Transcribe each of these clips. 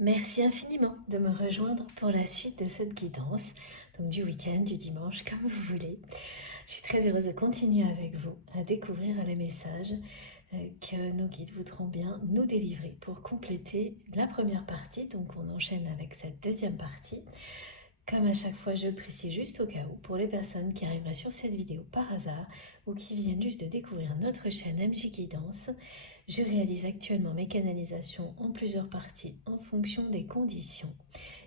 Merci infiniment de me rejoindre pour la suite de cette guidance, donc du week-end, du dimanche, comme vous voulez. Je suis très heureuse de continuer avec vous à découvrir les messages que nos guides voudront bien nous délivrer pour compléter la première partie. Donc on enchaîne avec cette deuxième partie. Comme à chaque fois, je le précise juste au cas où, pour les personnes qui arriveraient sur cette vidéo par hasard ou qui viennent juste de découvrir notre chaîne MJ Guidance, je réalise actuellement mes canalisations en plusieurs parties en fonction des conditions.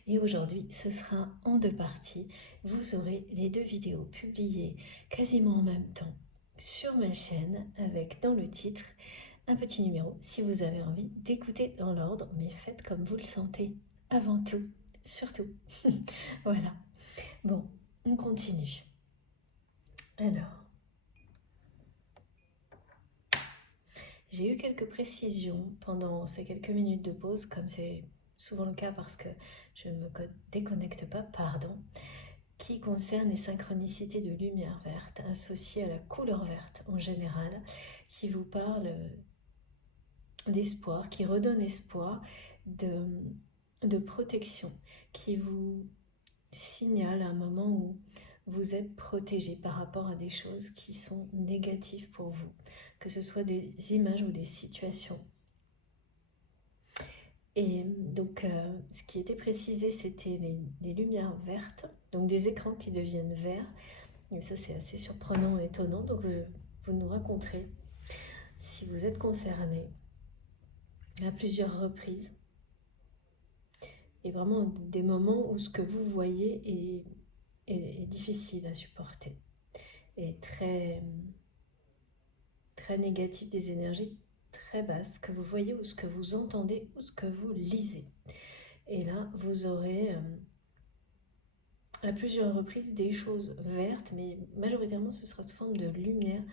Et aujourd'hui, ce sera en deux parties. Vous aurez les deux vidéos publiées quasiment en même temps sur ma chaîne avec dans le titre un petit numéro si vous avez envie d'écouter dans l'ordre, mais faites comme vous le sentez avant tout, surtout. Voilà. Bon, on continue. Alors, j'ai eu quelques précisions pendant ces quelques minutes de pause, comme c'est souvent le cas parce que je ne me déconnecte pas, pardon, qui concernent les synchronicités de lumière verte associées à la couleur verte en général, qui vous parlent d'espoir, qui redonne espoir de protection, qui vous signale un moment où vous êtes protégé par rapport à des choses qui sont négatives pour vous, que ce soit des images ou des situations. Et donc, ce qui était précisé, c'était les lumières vertes, donc des écrans qui deviennent verts. Et ça, c'est assez surprenant et étonnant. Donc, vous nous raconterez si vous êtes concerné à plusieurs reprises. Et vraiment des moments où ce que vous voyez est difficile à supporter. Et très négatif, des énergies très basses que vous voyez ou ce que vous entendez ou ce que vous lisez. Et là, vous aurez à plusieurs reprises des choses vertes, mais majoritairement ce sera sous forme de lumière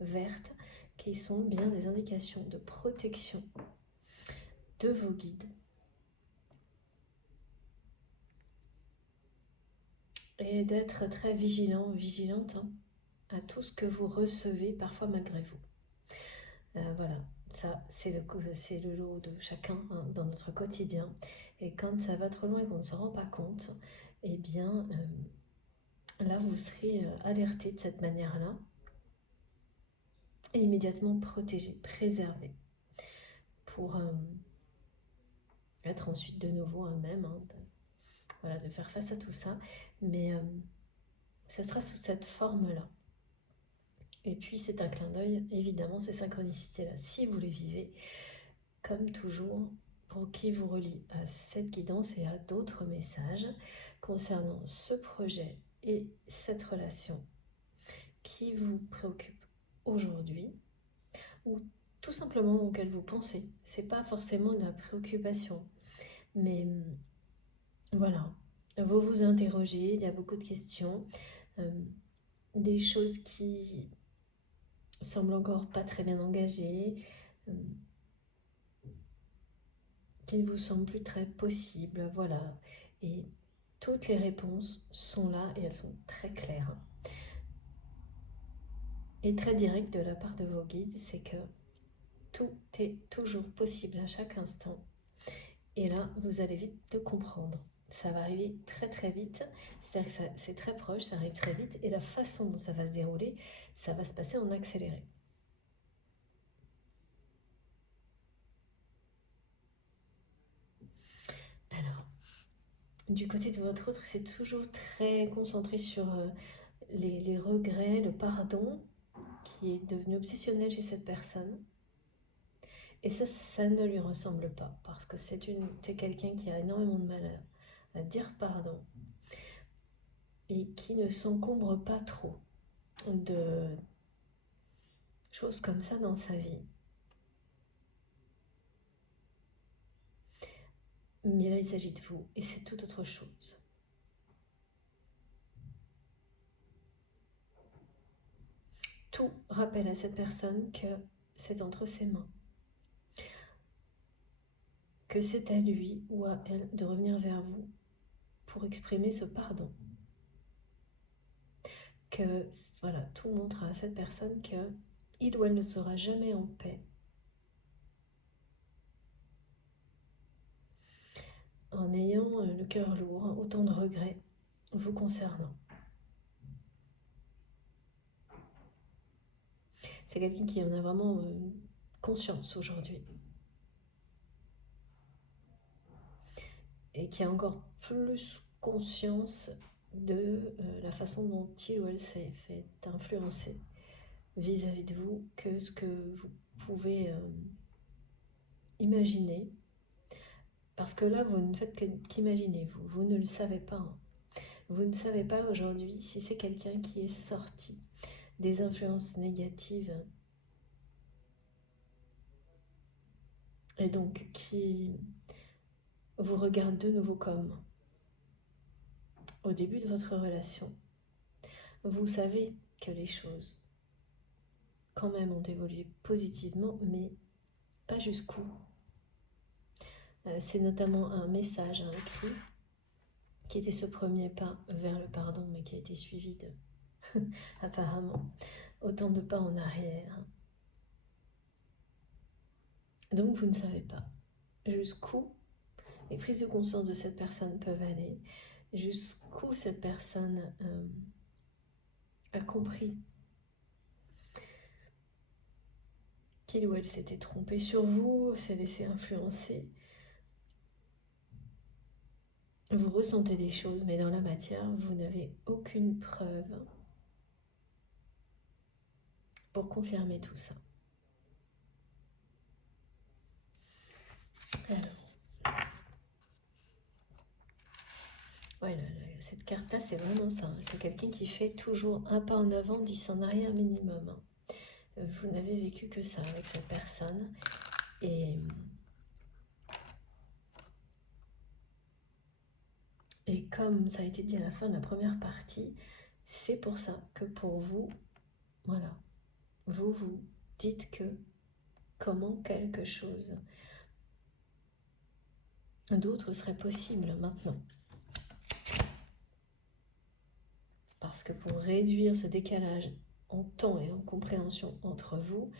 verte qui sont bien des indications de protection de vos guides. Et d'être très vigilant, vigilante à tout ce que vous recevez, parfois malgré vous. Voilà, ça c'est le lot de chacun dans notre quotidien. Et quand ça va trop loin et qu'on ne se rend pas compte, eh bien là vous serez alerté de cette manière-là et immédiatement protégé, préservé pour être ensuite de nouveau un même, voilà, de faire face à tout ça. Mais ça sera sous cette forme-là. Et puis c'est un clin d'œil, évidemment, ces synchronicités-là, si vous les vivez, comme toujours, pour qui vous relie à cette guidance et à d'autres messages concernant ce projet et cette relation qui vous préoccupe aujourd'hui ou tout simplement auquel vous pensez. C'est pas forcément de la préoccupation, mais voilà, vous vous interrogez, il y a beaucoup de questions, des choses qui semblent encore pas très bien engagées, qui ne vous semblent plus très possibles, voilà. Et toutes les réponses sont là et elles sont très claires et très directes de la part de vos guides, c'est que tout est toujours possible à chaque instant. Et là, vous allez vite le comprendre. Ça va arriver très très vite, c'est-à-dire que c'est très proche, ça arrive très vite, et la façon dont ça va se dérouler, ça va se passer en accéléré. Alors, du côté de votre autre, c'est toujours très concentré sur les regrets, le pardon, qui est devenu obsessionnel chez cette personne. Et ça ne lui ressemble pas, parce que c'est quelqu'un qui a énormément de mal à dire pardon, et qui ne s'encombre pas trop de choses comme ça dans sa vie. Mais là, il s'agit de vous, et c'est tout autre chose. Tout rappelle à cette personne que c'est entre ses mains, que c'est à lui ou à elle de revenir vers vous pour exprimer ce pardon. Que voilà, tout montre à cette personne que il ou elle ne sera jamais en paix en ayant le cœur lourd, autant de regrets vous concernant. C'est quelqu'un qui en a vraiment conscience aujourd'hui. Et qui a encore plus conscience de la façon dont il ou elle s'est fait influencer vis-à-vis de vous que ce que vous pouvez imaginer. Parce que là, vous ne faites qu'imaginer, vous ne le savez pas. Hein. Vous ne savez pas aujourd'hui si c'est quelqu'un qui est sorti des influences négatives et donc qui vous regarde de nouveau comme au début de votre relation. Vous savez que les choses quand même ont évolué positivement, mais pas jusqu'où. C'est notamment un message, un écrit, qui était ce premier pas vers le pardon, mais qui a été suivi de, apparemment, autant de pas en arrière. Donc vous ne savez pas jusqu'où les prises de conscience de cette personne peuvent aller, jusqu'où cette personne a compris qu'il ou elle s'était trompé sur vous, s'est laissé influencer. Vous ressentez des choses, mais dans la matière, vous n'avez aucune preuve pour confirmer tout ça. Alors, ouais, cette carte-là, c'est vraiment ça. C'est quelqu'un qui fait toujours un pas en avant, 10 en arrière minimum. Vous n'avez vécu que ça avec cette personne. Et comme ça a été dit à la fin de la première partie, c'est pour ça que pour vous, voilà, vous vous dites que comment quelque chose d'autre serait possible maintenant. Parce que pour réduire ce décalage en temps et en compréhension entre vous,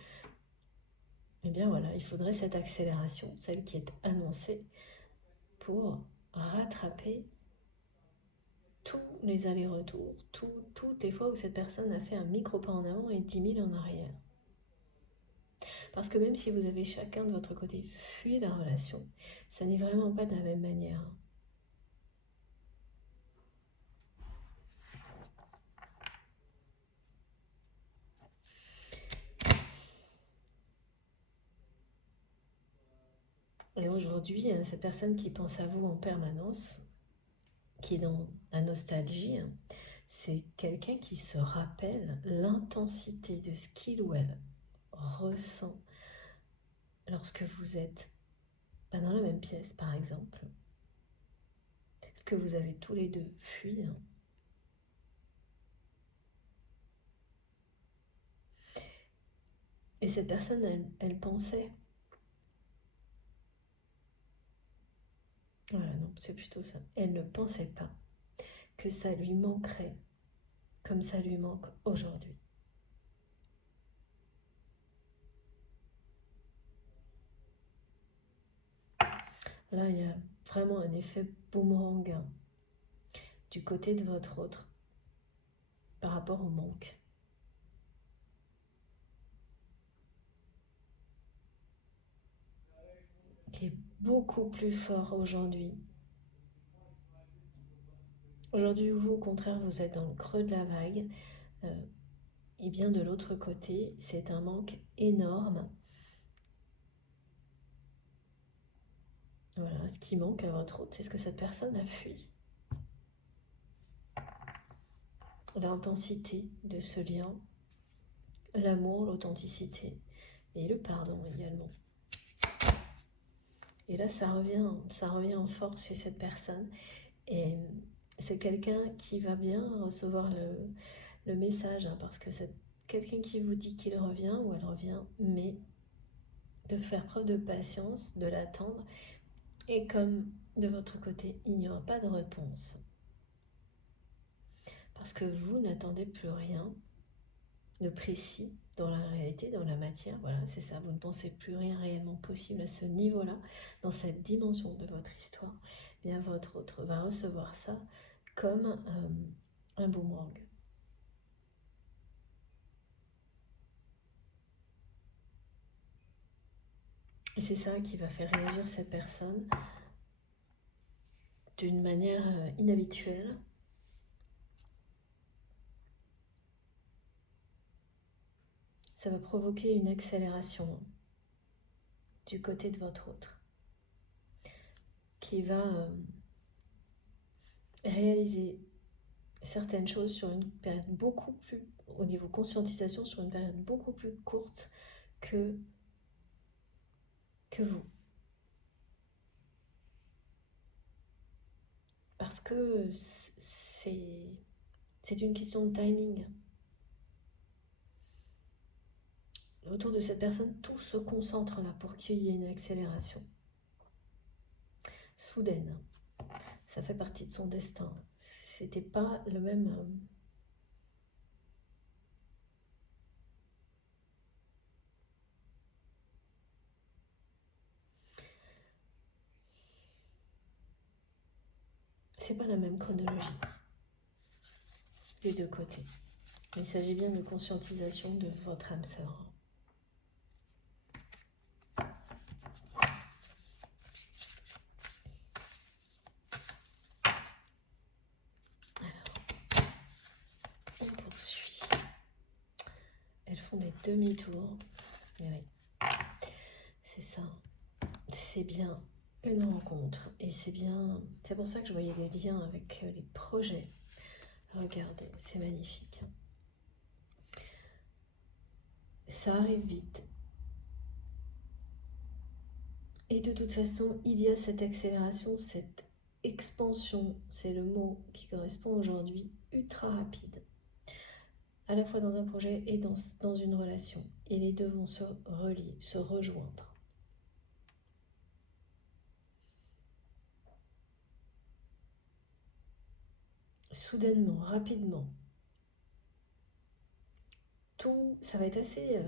eh bien voilà, il faudrait cette accélération, celle qui est annoncée, pour rattraper tous les allers-retours, toutes les fois où cette personne a fait un micro pas en avant et 10 000 en arrière. Parce que même si vous avez chacun de votre côté fui la relation, ça n'est vraiment pas de la même manière. Et aujourd'hui, cette personne qui pense à vous en permanence, qui est dans la nostalgie, c'est quelqu'un qui se rappelle l'intensité de ce qu'il ou elle ressent lorsque vous êtes dans la même pièce, par exemple. Ce que vous avez tous les deux fui. Et cette personne, elle pensait. Voilà, non, c'est plutôt ça. Elle ne pensait pas que ça lui manquerait comme ça lui manque aujourd'hui. Là, il y a vraiment un effet boomerang du côté de votre autre par rapport au manque. Qui est beaucoup plus fort aujourd'hui. Aujourd'hui, vous, au contraire, vous êtes dans le creux de la vague. Et bien de l'autre côté, c'est un manque énorme. Voilà, ce qui manque à votre autre, c'est ce que cette personne a fui. L'intensité de ce lien, l'amour, l'authenticité et le pardon également. Et là, ça revient en force chez cette personne. Et c'est quelqu'un qui va bien recevoir le message, hein, parce que c'est quelqu'un qui vous dit qu'il revient ou elle revient, mais de faire preuve de patience, de l'attendre. Et comme de votre côté, il n'y aura pas de réponse, parce que vous n'attendez plus rien de précis dans la réalité, dans la matière. Voilà, c'est ça, vous ne pensez plus rien réellement possible à ce niveau-là, dans cette dimension de votre histoire. bien votre autre va recevoir ça comme un boomerang. Et c'est ça qui va faire réagir cette personne d'une manière inhabituelle. Ça va provoquer une accélération du côté de votre autre qui va réaliser certaines choses sur une période beaucoup plus, au niveau conscientisation, sur une période beaucoup plus courte que vous. Parce que c'est une question de timing. Autour de cette personne, tout se concentre là pour qu'il y ait une accélération soudaine. Ça fait partie de son destin. C'était pas le même. C'est pas la même chronologie des deux côtés. Il s'agit bien de conscientisation de votre âme sœur. Alors, on poursuit. Elles font des demi-tours. Mais oui, c'est ça. C'est bien une rencontre. Et c'est bien... C'est pour ça que je voyais des liens avec les projets. Regardez, c'est magnifique. Ça arrive vite. Et de toute façon, il y a cette accélération, cette expansion, c'est le mot qui correspond aujourd'hui, ultra rapide. À la fois dans un projet et dans une relation. Et les deux vont se relier, se rejoindre. Soudainement, rapidement. Tout, ça va être assez...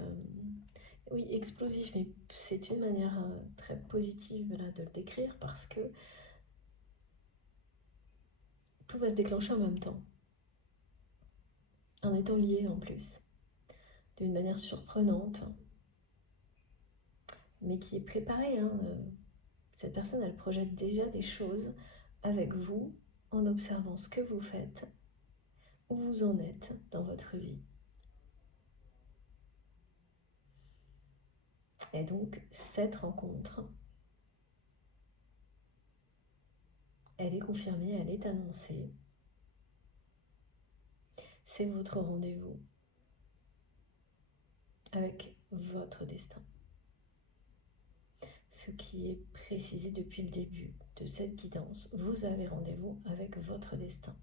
oui, explosif, mais c'est une manière très positive là, de le décrire parce que tout va se déclencher en même temps, en étant lié en plus, d'une manière surprenante, mais qui est préparée. Cette personne, elle projette déjà des choses avec vous en observant ce que vous faites, où vous en êtes dans votre vie. Et donc, cette rencontre, elle est confirmée, elle est annoncée. C'est votre rendez-vous avec votre destin. Ce qui est précisé depuis le début de cette guidance, vous avez rendez-vous avec votre destin.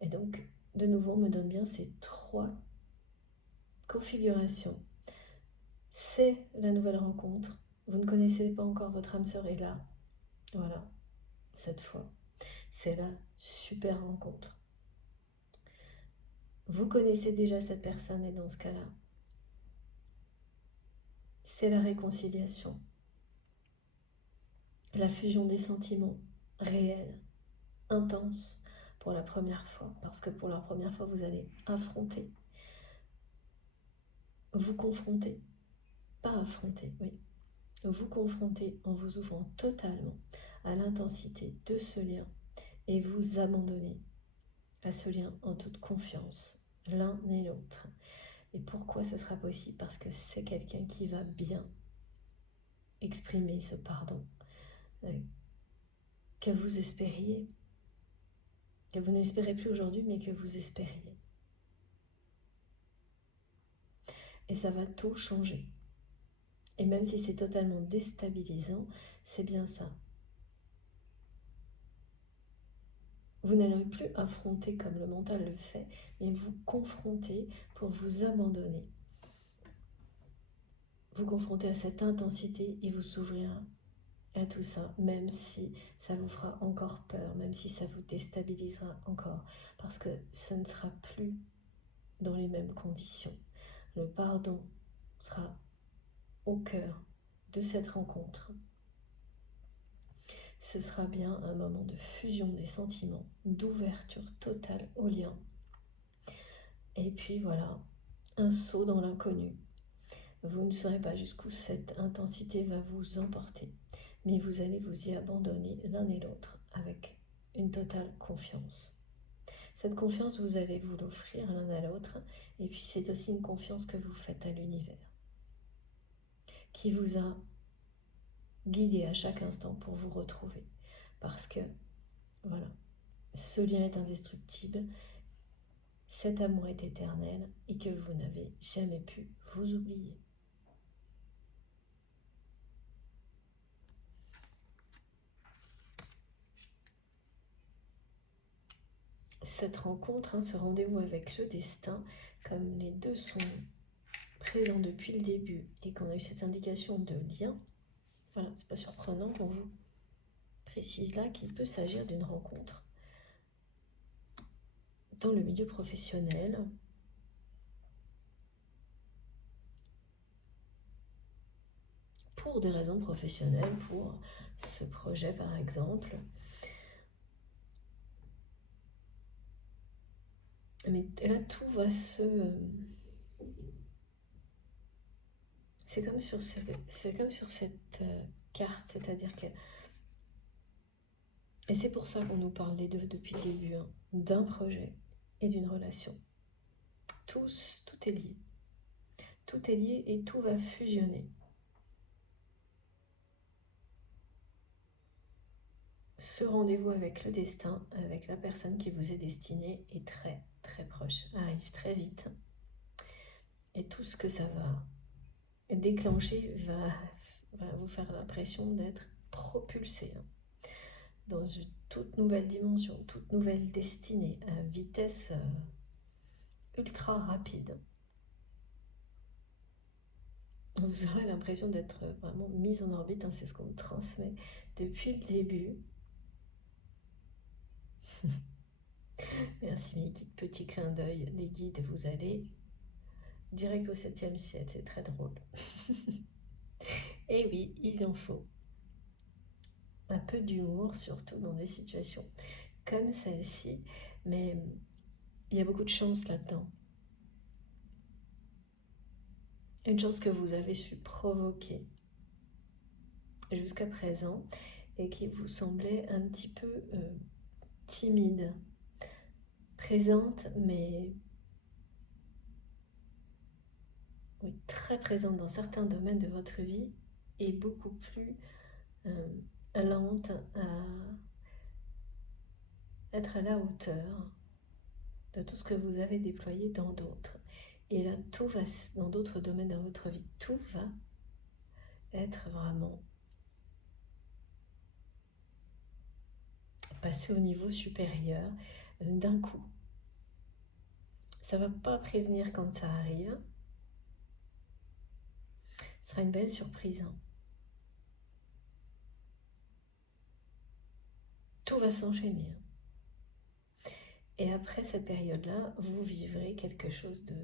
Et donc, de nouveau, on me donne bien ces trois configurations. C'est la nouvelle rencontre. Vous ne connaissez pas encore votre âme sœur, et là, voilà, cette fois, c'est la super rencontre. Vous connaissez déjà cette personne, et dans ce cas-là, c'est la réconciliation, la fusion des sentiments réels, intenses, pour la première fois, parce que pour la première fois, vous allez affronter, vous confronter, pas affronter, oui, vous confronter en vous ouvrant totalement à l'intensité de ce lien et vous abandonner à ce lien en toute confiance, l'un et l'autre. Et pourquoi ce sera possible? Parce que c'est quelqu'un qui va bien exprimer ce pardon que vous espériez, que vous n'espérez plus aujourd'hui, mais que vous espériez. Et ça va tout changer. Et même si c'est totalement déstabilisant, c'est bien ça. Vous n'allez plus affronter comme le mental le fait, mais vous confronter pour vous abandonner. Vous confronter à cette intensité et vous ouvrir à tout ça, même si ça vous fera encore peur, même si ça vous déstabilisera encore, parce que ce ne sera plus dans les mêmes conditions. Le pardon sera au cœur de cette rencontre. Ce sera bien un moment de fusion des sentiments, d'ouverture totale au lien. Et puis voilà, un saut dans l'inconnu. Vous ne saurez pas jusqu'où cette intensité va vous emporter, mais vous allez vous y abandonner l'un et l'autre avec une totale confiance. Cette confiance, vous allez vous l'offrir l'un à l'autre, et puis c'est aussi une confiance que vous faites à l'univers, qui vous a guidé à chaque instant pour vous retrouver. Parce que, voilà, ce lien est indestructible, cet amour est éternel, et que vous n'avez jamais pu vous oublier. Cette rencontre, ce rendez-vous avec le destin, comme les deux sont présents depuis le début et qu'on a eu cette indication de lien, voilà, c'est pas surprenant qu'on vous précise là qu'il peut s'agir d'une rencontre dans le milieu professionnel, pour des raisons professionnelles, pour ce projet par exemple. Mais là, tout va se... C'est comme sur cette carte, c'est-à-dire que... Et c'est pour ça qu'on nous parle les deux depuis le début, hein, d'un projet et d'une relation. Tout est lié. Tout est lié et tout va fusionner. Ce rendez-vous avec le destin, avec la personne qui vous est destinée, est très très proche, arrive très vite. Et tout ce que ça va déclencher va vous faire l'impression d'être propulsé dans une toute nouvelle dimension, toute nouvelle destinée, à vitesse ultra rapide. Vous aurez l'impression d'être vraiment mise en orbite, hein, c'est ce qu'on me transmet depuis le début. Merci mes guides, petit clin d'œil des guides, vous allez direct au 7e ciel, c'est très drôle. Et oui, il en faut. Un peu d'humour, surtout dans des situations comme celle-ci, mais il y a beaucoup de chance là-dedans. Une chance que vous avez su provoquer jusqu'à présent et qui vous semblait un petit peu timide, présente, mais oui, très présente dans certains domaines de votre vie et beaucoup plus lente à être à la hauteur de tout ce que vous avez déployé dans d'autres. Et là, tout va, dans d'autres domaines de votre vie, tout va être vraiment passé au niveau supérieur d'un coup. Ça ne va pas prévenir quand ça arrive. Ce sera une belle surprise. Tout va s'enchaîner. Et après cette période-là, vous vivrez quelque chose de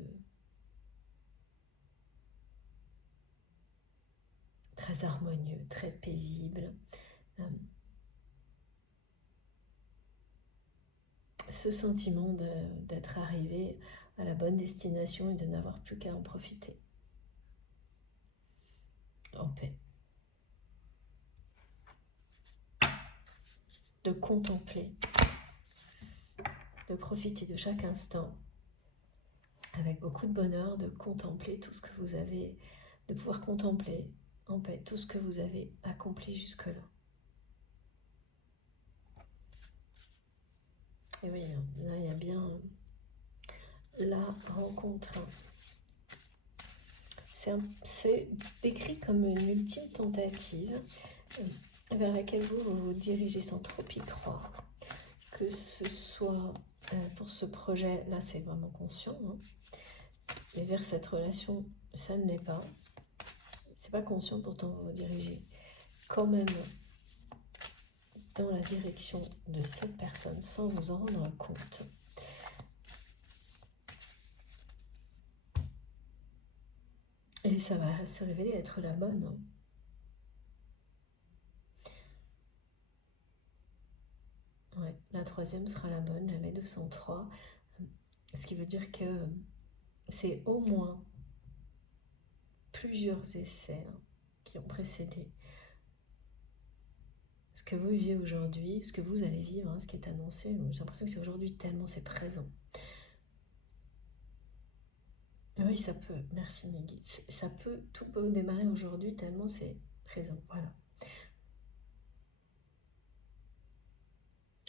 très harmonieux, très paisible. Ce sentiment d'être arrivé à la bonne destination et de n'avoir plus qu'à en profiter. En paix. De contempler, de profiter de chaque instant avec beaucoup de bonheur, de contempler tout ce que vous avez, de pouvoir contempler en paix tout ce que vous avez accompli jusque-là. Et oui, là il y a bien la rencontre. C'est décrit comme une ultime tentative vers laquelle vous vous dirigez sans trop y croire. Que ce soit pour ce projet, là c'est vraiment conscient, hein. Mais vers cette relation, ça ne l'est pas. C'est pas conscient, pourtant vous vous dirigez quand même dans la direction de cette personne sans vous en rendre compte. Et ça va se révéler être la bonne. Ouais, la troisième sera la bonne, jamais 203. Ce qui veut dire que c'est au moins plusieurs essais qui ont précédé ce que vous vivez aujourd'hui, ce que vous allez vivre, ce qui est annoncé. J'ai l'impression que c'est aujourd'hui tellement c'est présent. Oui, ça peut, merci Meggy. Ça peut, tout peut démarrer aujourd'hui tellement c'est présent. Voilà.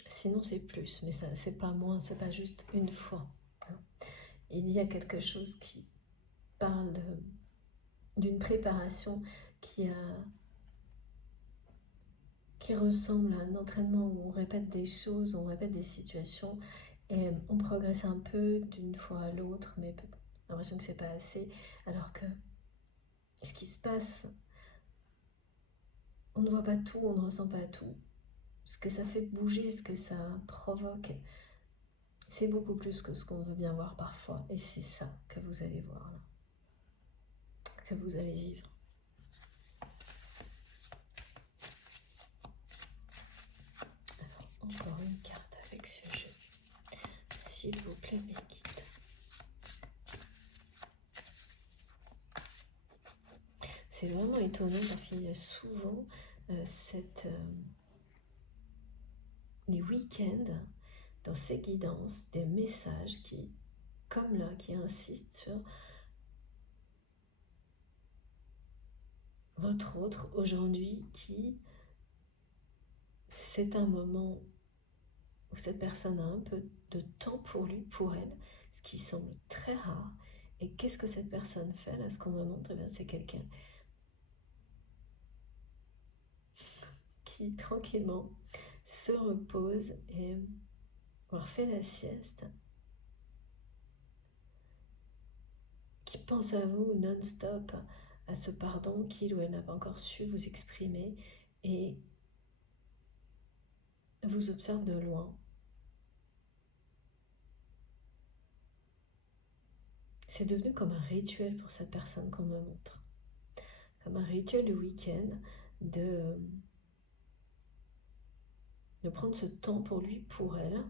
Sinon c'est plus, mais ça c'est pas moins, c'est pas juste une fois. Il y a quelque chose qui parle d'une préparation qui ressemble à un entraînement où on répète des choses, on répète des situations et on progresse un peu d'une fois à l'autre, mais l'impression que c'est pas assez, alors que ce qui se passe, on ne voit pas tout, on ne ressent pas tout. Ce que ça fait bouger, ce que ça provoque, c'est beaucoup plus que ce qu'on veut bien voir parfois. Et c'est ça que vous allez voir là, que vous allez vivre. Alors, encore une carte avec ce jeu. S'il vous plaît, mes guides. C'est vraiment étonnant parce qu'il y a souvent les week-ends, dans ces guidances, des messages qui, comme là, qui insistent sur votre autre aujourd'hui qui, c'est un moment où cette personne a un peu de temps pour lui, pour elle, ce qui semble très rare. Et qu'est-ce que cette personne fait là? Ce qu'on me montre, c'est quelqu'un qui tranquillement se repose et avoir fait la sieste, qui pense à vous non-stop, à ce pardon qu'il ou elle n'a pas encore su vous exprimer et vous observe de loin. C'est devenu comme un rituel pour cette personne qu'on me montre. Comme un rituel de week-end, de prendre ce temps pour lui, pour elle,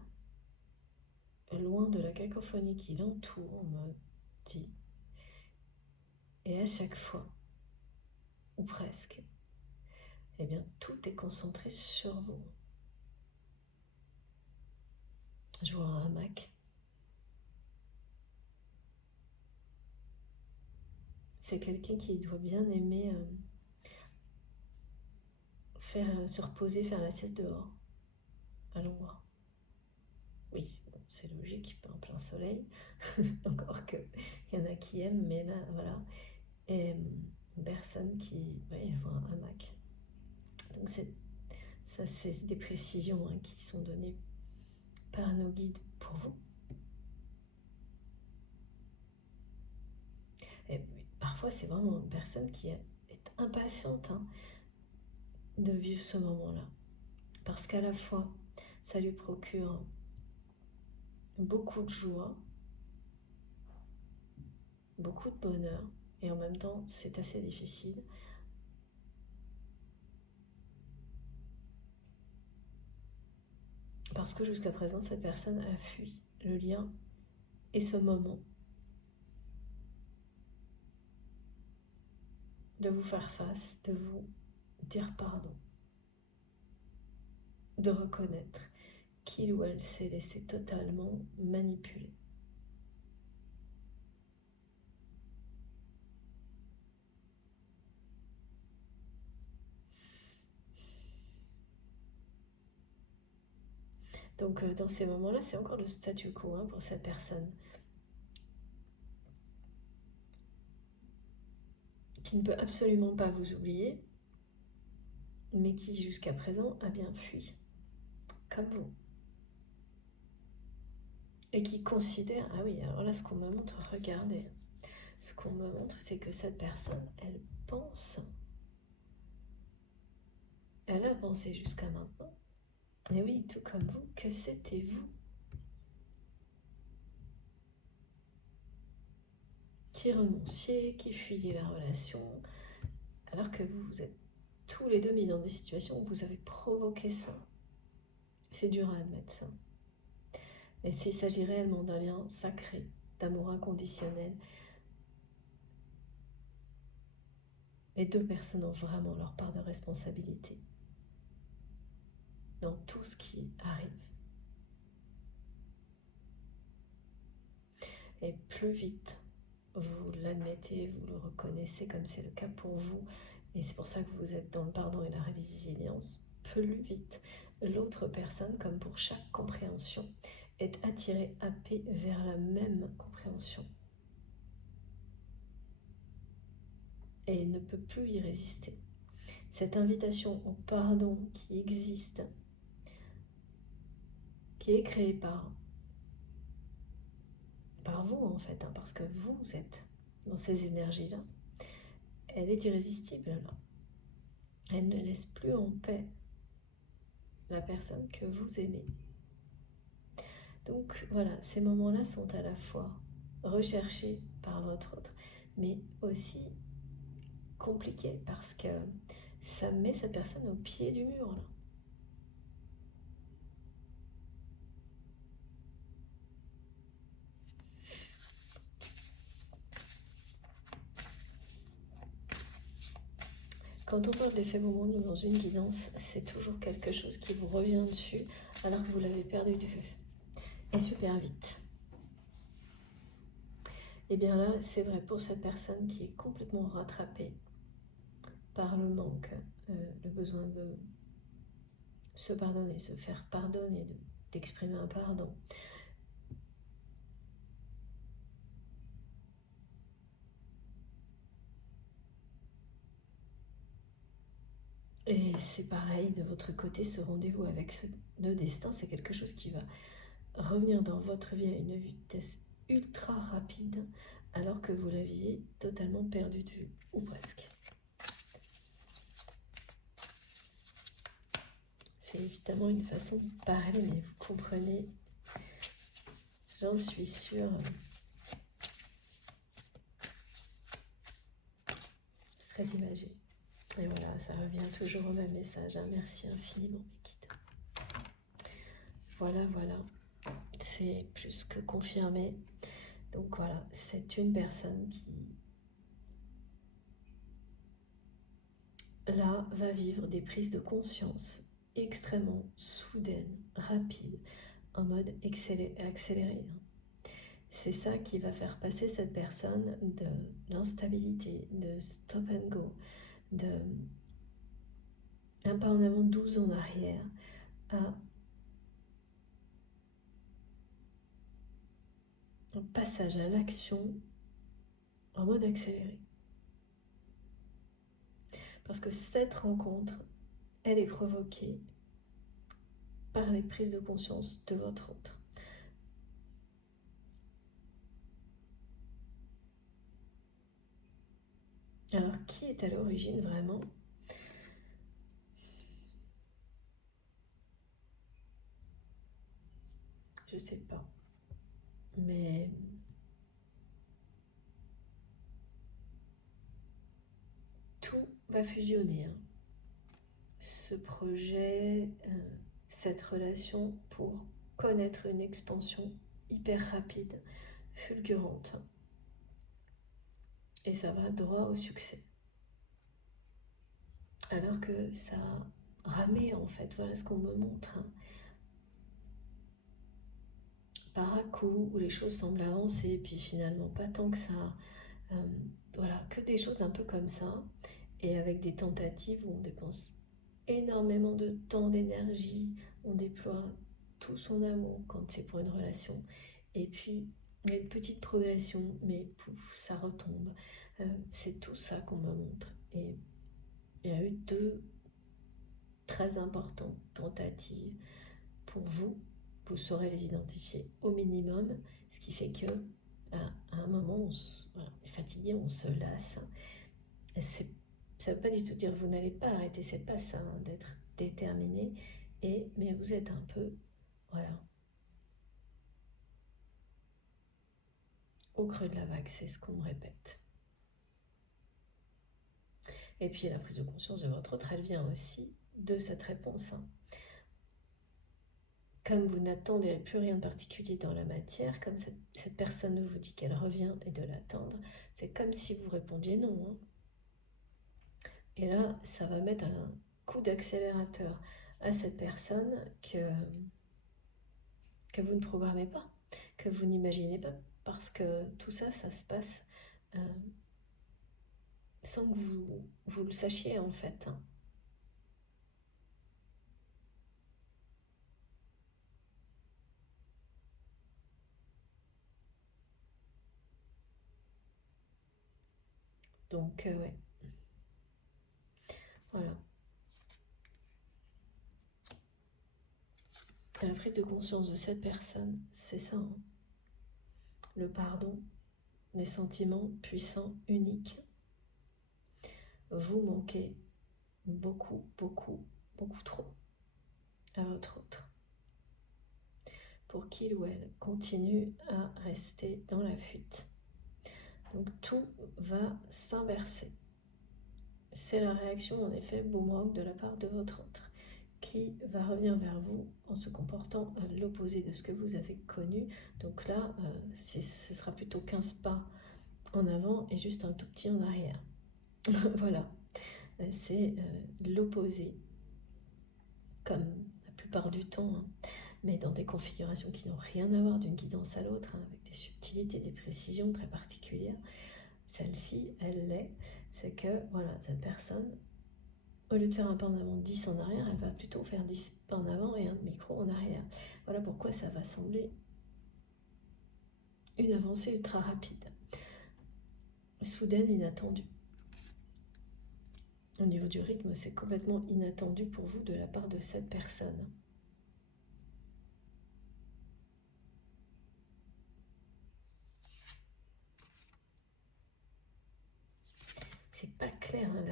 loin de la cacophonie qui l'entoure, on me dit. Et à chaque fois, ou presque, eh bien, tout est concentré sur vous. Je vois un hamac. C'est quelqu'un qui doit bien aimer se reposer, faire la sieste dehors, à l'ombre. Oui, bon, c'est logique, pas en plein soleil. Encore que il y en a qui aiment, mais là, voilà. Et une personne qui, il voit un hamac. Donc ça, c'est des précisions qui sont données par nos guides pour vous. Et parfois, c'est vraiment une personne qui est impatiente de vivre ce moment-là. Parce qu'à la fois, ça lui procure beaucoup de joie, beaucoup de bonheur, et en même temps, c'est assez difficile. Parce que jusqu'à présent, cette personne a fui le lien et ce moment de vous faire face, de vous dire pardon, de reconnaître qu'il ou elle s'est laissé totalement manipuler. Donc dans ces moments-là, c'est encore le statu quo pour cette personne qui ne peut absolument pas vous oublier, mais qui jusqu'à présent a bien fui, comme vous. Et qui considère, ah oui, alors là ce qu'on me montre, regardez, ce qu'on me montre, c'est que cette personne, elle pense, elle a pensé jusqu'à maintenant, et oui, tout comme vous, que c'était vous qui renonciez, qui fuyez la relation, alors que vous êtes tous les deux mis dans des situations où vous avez provoqué ça. C'est dur à admettre ça. Mais s'il s'agit réellement d'un lien sacré, d'amour inconditionnel, les deux personnes ont vraiment leur part de responsabilité dans tout ce qui arrive. Et plus vite vous l'admettez, vous le reconnaissez comme c'est le cas pour vous, et c'est pour ça que vous êtes dans le pardon et la résilience, plus vite l'autre personne, comme pour chaque compréhension, est attirée, happée vers la même compréhension. Et ne peut plus y résister. Cette invitation au pardon qui existe, qui est créée par vous en fait, parce que vous êtes dans ces énergies-là, elle est irrésistible là. Elle ne laisse plus en paix la personne que vous aimez. Donc voilà, ces moments-là sont à la fois recherchés par votre autre, mais aussi compliqués parce que ça met cette personne au pied du mur là. Quand on parle d'effet moment nous dans une guidance, c'est toujours quelque chose qui vous revient dessus alors que vous l'avez perdu de vue. Et super vite. Et bien là, c'est vrai pour cette personne qui est complètement rattrapée par le manque, le besoin de se pardonner, se faire pardonner, d'exprimer un pardon. Et c'est pareil de votre côté, ce rendez-vous avec le destin, c'est quelque chose qui va revenir dans votre vie à une vitesse ultra rapide alors que vous l'aviez totalement perdu de vue, ou presque. C'est évidemment une façon de parler, mais vous comprenez, j'en suis sûre. C'est très imagé. Et voilà, ça revient toujours au même message. Hein. Merci infiniment, mes guides. Voilà, voilà. C'est plus que confirmé. Donc voilà, c'est une personne qui, là, va vivre des prises de conscience extrêmement soudaines, rapides, en mode accéléré. C'est ça qui va faire passer cette personne de l'instabilité, de stop and go, de un pas en avant, 12 en arrière, à un passage à l'action en mode accéléré. Parce que cette rencontre, elle est provoquée par les prises de conscience de votre autre. Alors, qui est à l'origine vraiment? Je sais pas. Mais tout va fusionner. Hein. Ce projet, cette relation pour connaître une expansion hyper rapide, fulgurante. Et ça va droit au succès. Alors que ça ramait en fait, voilà ce qu'on me montre. Hein. Par à coup, où les choses semblent avancer, et puis finalement pas tant que ça. Voilà, que des choses un peu comme ça. Et avec des tentatives où on dépense énormément de temps, d'énergie, on déploie tout son amour quand c'est pour une relation. Et puis, il y a une petite progression, mais pouf, ça retombe. C'est tout ça qu'on me montre. Et il y a eu 2 très importantes tentatives pour vous. Vous saurez les identifier au minimum, ce qui fait que à un moment, on est fatigué, on se lasse. Ça ne veut pas du tout dire que vous n'allez pas arrêter, c'est pas ça, hein, d'être déterminé, mais vous êtes un peu, voilà, au creux de la vague, c'est ce qu'on me répète. Et puis la prise de conscience de votre autre, elle vient aussi de cette réponse. Hein. comme vous n'attendez plus rien de particulier dans la matière, comme cette personne vous dit qu'elle revient et de l'attendre, c'est comme si vous répondiez non. Hein. Et là, ça va mettre un coup d'accélérateur à cette personne que vous ne programmez pas, que vous n'imaginez pas, parce que tout ça, ça se passe sans que vous le sachiez en fait. Hein. Donc, ouais. Voilà. À la prise de conscience de cette personne, c'est ça. Hein. Le pardon, des sentiments puissants, uniques. Vous manquez beaucoup, beaucoup, beaucoup trop à votre autre. Pour qu'il ou elle continue à rester dans la fuite. Donc tout va s'inverser. C'est la réaction en effet boomerang de la part de votre autre qui va revenir vers vous en se comportant à l'opposé de ce que vous avez connu. Donc là, ce sera plutôt 15 pas en avant et juste un tout petit en arrière. Voilà, c'est l'opposé, comme la plupart du temps, hein, mais dans des configurations qui n'ont rien à voir d'une guidance à l'autre, hein, avec des subtilités, des précisions très particulières. Celle-ci, elle l'est, c'est que voilà, cette personne, au lieu de faire un pas en avant, 10 en arrière, elle va plutôt faire 10 pas en avant et un micro en arrière. Voilà pourquoi ça va sembler une avancée ultra rapide, soudaine, inattendue. Au niveau du rythme, c'est complètement inattendu pour vous de la part de cette personne. C'est pas clair, hein,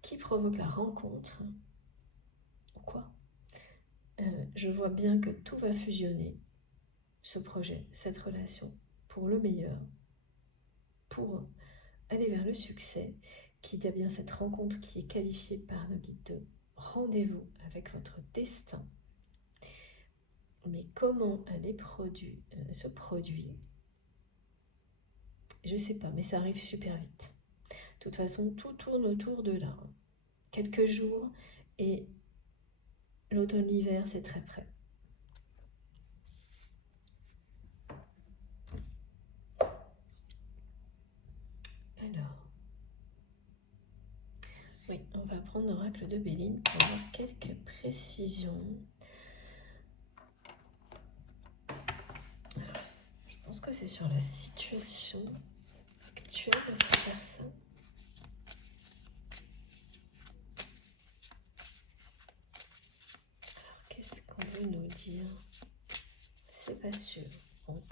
qui provoque la rencontre. Quoi ? Je vois bien que tout va fusionner, ce projet, cette relation, pour le meilleur, pour aller vers le succès, qu'il y a bien cette rencontre qui est qualifiée par nos guides de rendez-vous avec votre destin. Mais comment elle se produit, je sais pas, mais ça arrive super vite. De toute façon, tout tourne autour de là. Quelques jours et l'automne-l'hiver, c'est très près. Alors, oui, on va prendre l'oracle de Béline pour avoir quelques précisions. Alors, je pense que c'est sur la situation actuelle de cette personne. Alors, qu'est-ce qu'on veut nous dire? C'est pas sûr. Bon.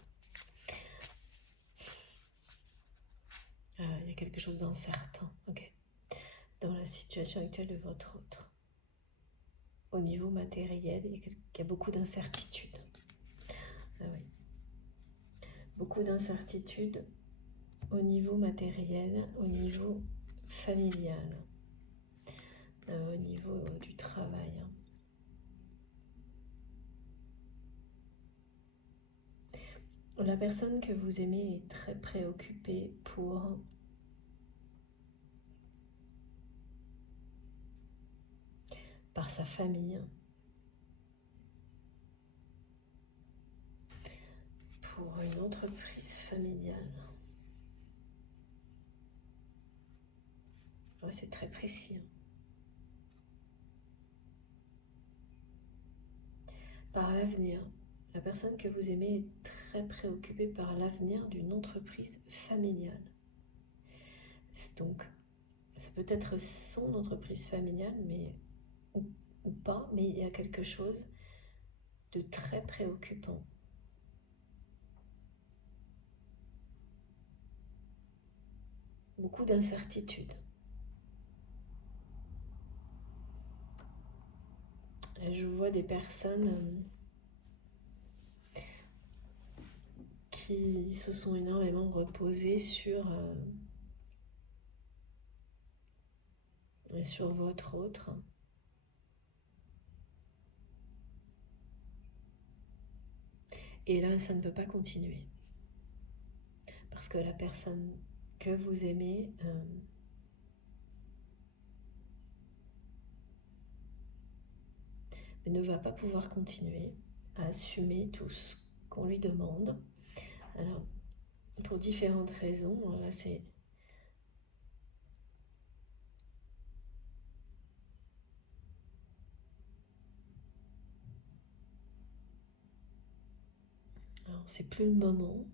Il y a quelque chose d'incertain, ok, dans la situation actuelle de votre autre. Au niveau matériel, il y a beaucoup d'incertitudes. Ah oui. Beaucoup d'incertitudes au niveau matériel, au niveau familial, au niveau du travail. La personne que vous aimez est très préoccupée par sa famille, pour une entreprise familiale. Ouais, c'est très précis. Par l'avenir. La personne que vous aimez est très préoccupée par l'avenir d'une entreprise familiale. Donc, ça peut être son entreprise familiale, mais ou pas, mais il y a quelque chose de très préoccupant. Beaucoup d'incertitudes. Je vois des personnes qui se sont énormément reposées sur votre autre. Et là, ça ne peut pas continuer. Parce que la personne que vous aimez ne va pas pouvoir continuer à assumer tout ce qu'on lui demande. Alors, pour différentes raisons, là c'est... Alors, c'est plus le moment.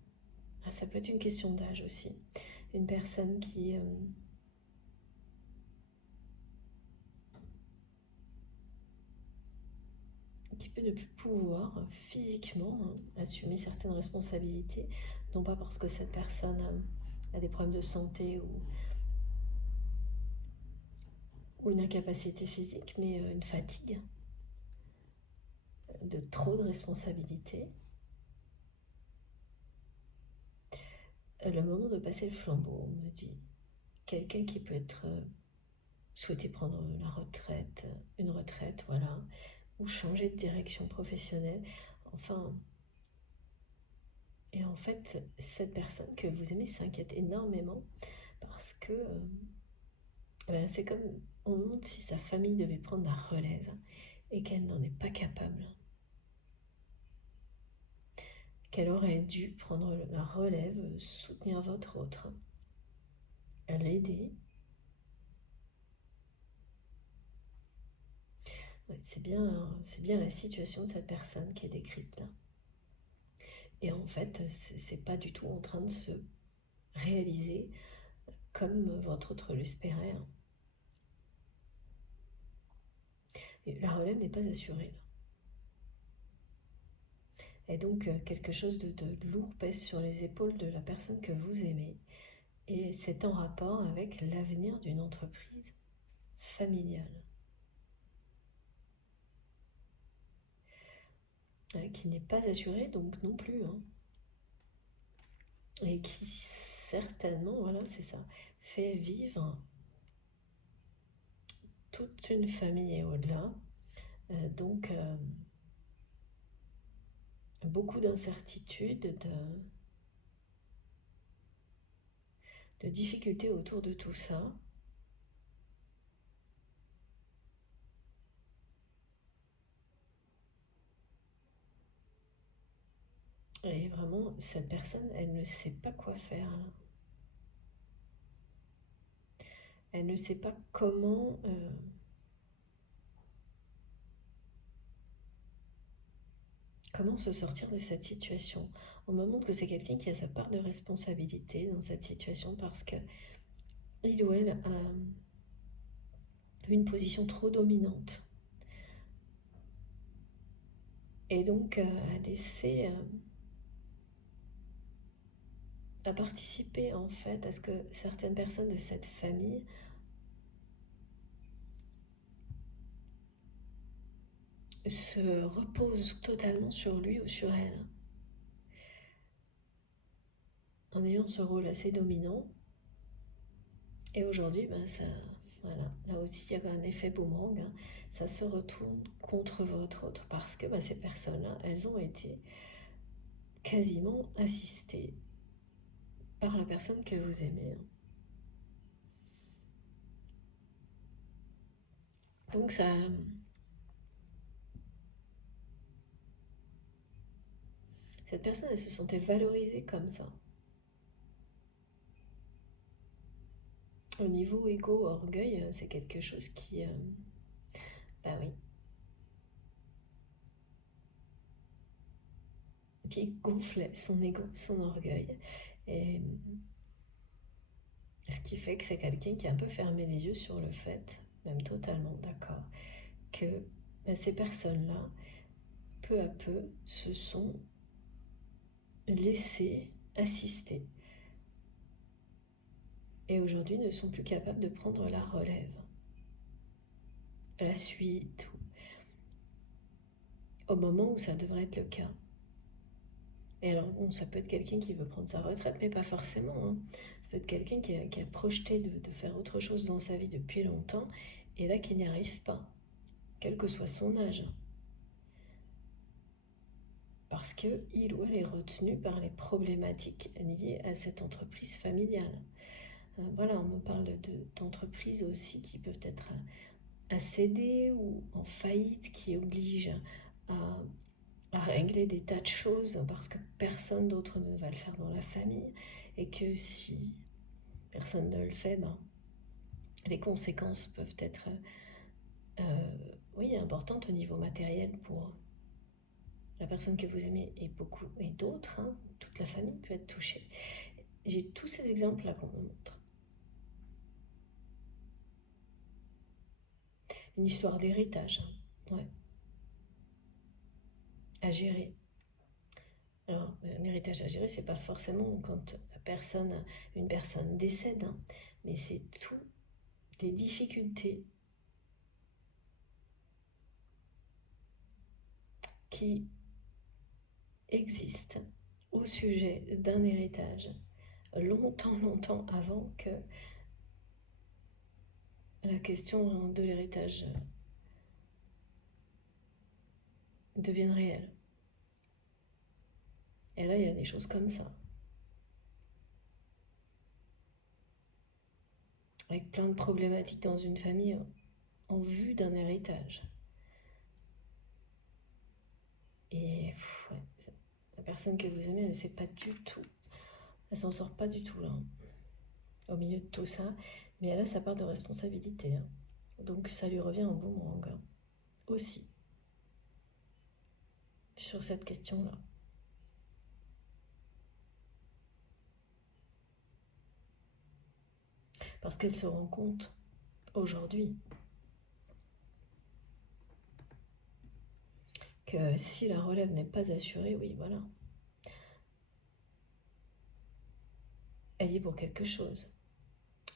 Ah, ça peut être une question d'âge aussi. Une personne qui peut ne plus pouvoir physiquement assumer certaines responsabilités, non pas parce que cette personne a des problèmes de santé ou une incapacité physique, mais une fatigue de trop de responsabilités. Le moment de passer le flambeau, on me dit. Quelqu'un qui peut être souhaiter prendre la retraite, une retraite, voilà, ou changer de direction professionnelle. Enfin, et en fait, cette personne que vous aimez s'inquiète énormément parce que ben, c'est comme on me demande si sa famille devait prendre la relève et qu'elle n'en est pas capable. Qu'elle aurait dû prendre la relève, soutenir votre autre, l'aider. Ouais, c'est bien la situation de cette personne qui est décrite là. Et en fait, c'est pas du tout en train de se réaliser comme votre autre l'espérait, hein. Et la relève n'est pas assurée là. Et donc quelque chose de lourd pèse sur les épaules de la personne que vous aimez. Et c'est en rapport avec l'avenir d'une entreprise familiale. Qui n'est pas assurée donc non plus, hein. Et qui certainement, voilà, c'est ça, fait vivre toute une famille et au-delà. Donc beaucoup d'incertitudes, de difficultés autour de tout ça. Et vraiment, cette personne, elle ne sait pas quoi faire, là. Elle ne sait pas comment se sortir de cette situation. On me montre que c'est quelqu'un qui a sa part de responsabilité dans cette situation parce que il ou elle a une position trop dominante. Et donc a laissé, a participé en fait à ce que certaines personnes de cette famille se reposent totalement sur lui ou sur elle. En ayant ce rôle assez dominant. Et aujourd'hui, ben ça, voilà, là aussi il y a un effet boomerang, hein. Ça se retourne contre votre autre parce que ben, ces personnes-là, elles ont été quasiment assistées par la personne que vous aimez, hein. Donc ça, cette personne, elle se sentait valorisée comme ça. Au niveau égo, orgueil, c'est quelque chose qui, bah oui, qui gonflait son ego, son orgueil. Et ce qui fait que c'est quelqu'un qui a un peu fermé les yeux sur le fait, même totalement d'accord, que bah, ces personnes-là, peu à peu, se sont laissées assister. Et aujourd'hui ne sont plus capables de prendre la relève, la suite, au moment où ça devrait être le cas. Et alors bon, ça peut être quelqu'un qui veut prendre sa retraite, mais pas forcément, hein. Ça peut être quelqu'un qui a projeté de faire autre chose dans sa vie depuis longtemps, et là qui n'y arrive pas, quel que soit son âge. parce qu'il ou elle est retenu par les problématiques liées à cette entreprise familiale. Voilà, on me parle d'entreprises aussi qui peuvent être à céder ou en faillite, qui obligent à régler des tas de choses parce que personne d'autre ne va le faire dans la famille, et que si personne ne le fait, ben, les conséquences peuvent être oui, importantes au niveau matériel pour la personne que vous aimez et d'autres, hein. Toute la famille peut être touchée. J'ai tous ces exemples là qu'on me montre. Une histoire d'héritage, hein. Ouais, à gérer. Alors, un héritage à gérer, c'est pas forcément quand une personne décède, hein, mais c'est toutes les difficultés qui existent au sujet d'un héritage longtemps avant que la question de l'héritage devienne réelle. Et là, il y a des choses comme ça, avec plein de problématiques dans une famille en vue d'un héritage. Et ouais, la personne que vous aimez, elle ne sait pas du tout. Elle s'en sort pas du tout là, hein, au milieu de tout ça. Mais elle a sa part de responsabilité, hein. Donc ça lui revient en boomerang, hein, aussi, sur cette question-là. Parce qu'elle se rend compte aujourd'hui que si la relève n'est pas assurée, oui, voilà, elle y est pour quelque chose.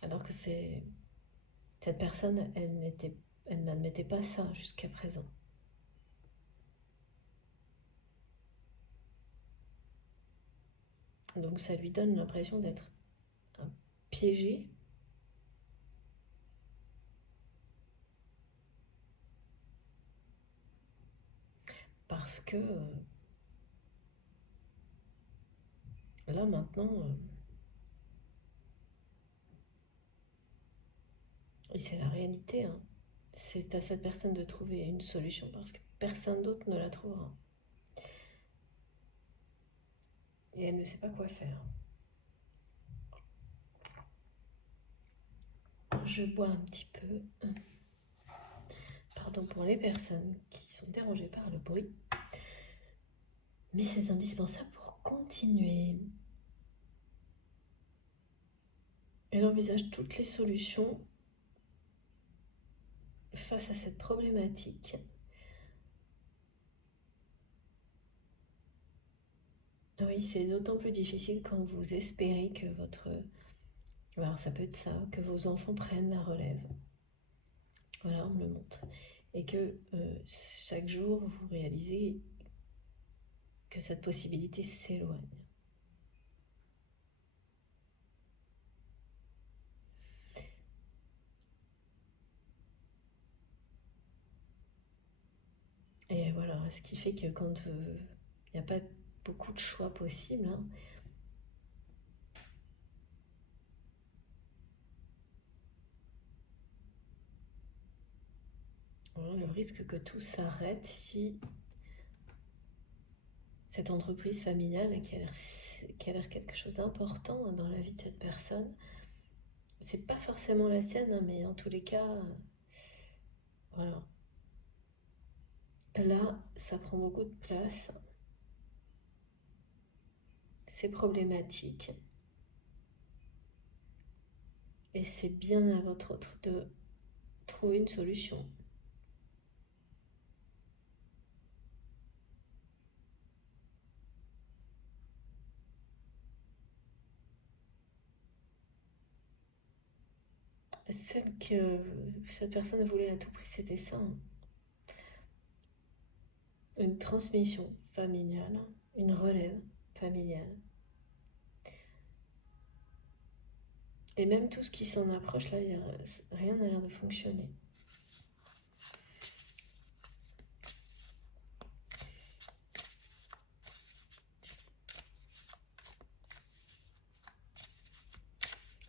Alors que cette personne, elle n'admettait pas ça jusqu'à présent. Donc ça lui donne l'impression d'être piégé, parce que là maintenant, et c'est la réalité, hein, c'est à cette personne de trouver une solution parce que personne d'autre ne la trouvera. Et elle ne sait pas quoi faire. Je bois un petit peu. Pardon pour les personnes qui sont dérangées par le bruit. Mais c'est indispensable pour continuer. Elle envisage toutes les solutions face à cette problématique. Oui, c'est d'autant plus difficile quand vous espérez que alors ça peut être ça, que vos enfants prennent la relève. Voilà, on me le montre. Et que chaque jour, vous réalisez que cette possibilité s'éloigne. Et voilà, ce qui fait que quand il n'y a pas beaucoup de choix possibles, hein, voilà, le risque que tout s'arrête si cette entreprise familiale qui a l'air quelque chose d'important, hein, dans la vie de cette personne, c'est pas forcément la sienne, hein, mais en tous les cas, voilà. Là, ça prend beaucoup de place. C'est problématique. Et c'est bien à votre autre de trouver une solution. Celle que cette personne voulait à tout prix, c'était ça, hein. Une transmission familiale, une relève familiale. Et même tout ce qui s'en approche, là, rien n'a l'air de fonctionner.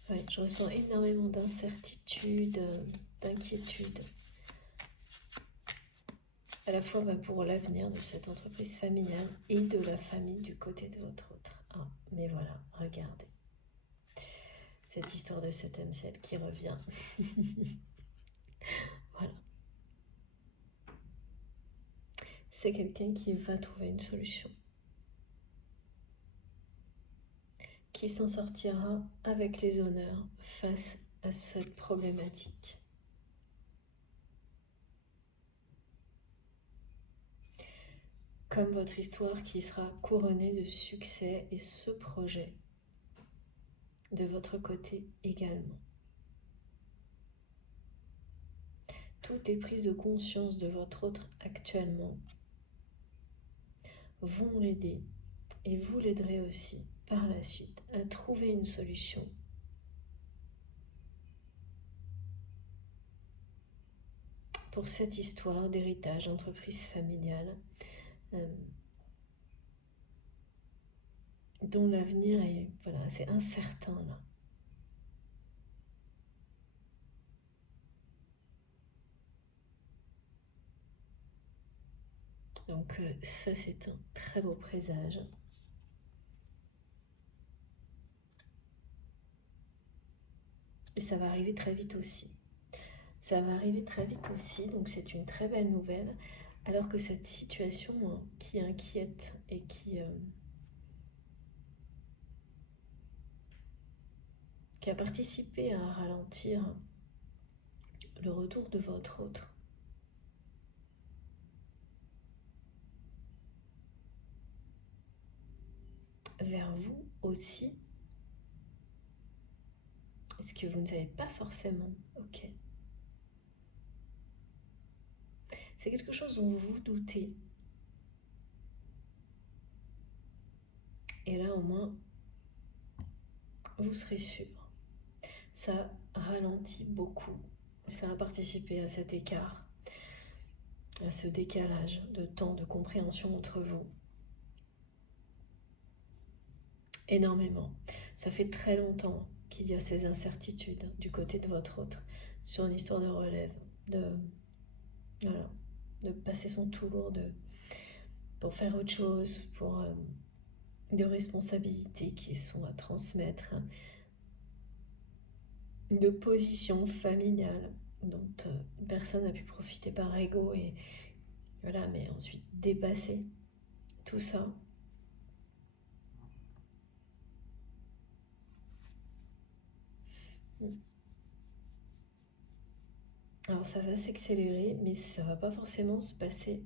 Ouais, je ressens énormément d'incertitude, d'inquiétude, à la fois pour l'avenir de cette entreprise familiale et de la famille du côté de votre autre. Ah, mais voilà, regardez. Cette histoire de septième ciel qui revient. Voilà. C'est quelqu'un qui va trouver une solution, qui s'en sortira avec les honneurs face à cette problématique. Comme votre histoire qui sera couronnée de succès et ce projet de votre côté également. Toutes les prises de conscience de votre autre actuellement vont l'aider et vous l'aiderez aussi par la suite à trouver une solution pour cette histoire d'héritage d'entreprise familiale dont l'avenir est assez incertain là. Donc ça c'est un très beau présage. Et ça va arriver très vite aussi. Ça va arriver très vite aussi, donc c'est une très belle nouvelle. Alors que cette situation qui inquiète et qui a participé à ralentir le retour de votre autre vers vous aussi, ce que vous ne savez pas forcément, ok. C'est quelque chose dont vous doutez. Et là au moins, vous serez sûr. Ça ralentit beaucoup. Ça a participé à cet écart, à ce décalage de temps, de compréhension entre vous. Énormément. Ça fait très longtemps qu'il y a ces incertitudes du côté de votre autre sur une histoire de relève, de passer son tour, pour faire autre chose, pour de responsabilités qui sont à transmettre, de position familiale dont personne n'a pu profiter par ego et mais ensuite dépasser tout ça. Alors ça va s'accélérer, mais ça va pas forcément se passer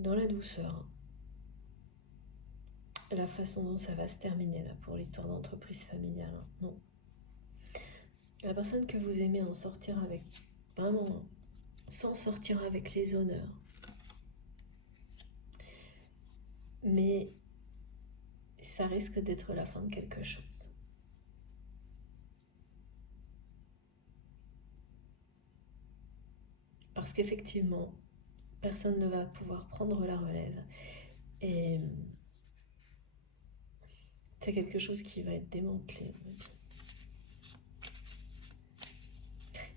dans la douceur. La façon dont ça va se terminer là pour l'histoire d'entreprise familiale, non. La personne que vous aimez en sortir avec, vraiment, s'en sortira avec les honneurs. Mais ça risque d'être la fin de quelque chose. Parce qu'effectivement, personne ne va pouvoir prendre la relève. Et c'est quelque chose qui va être démantelé, on va dire.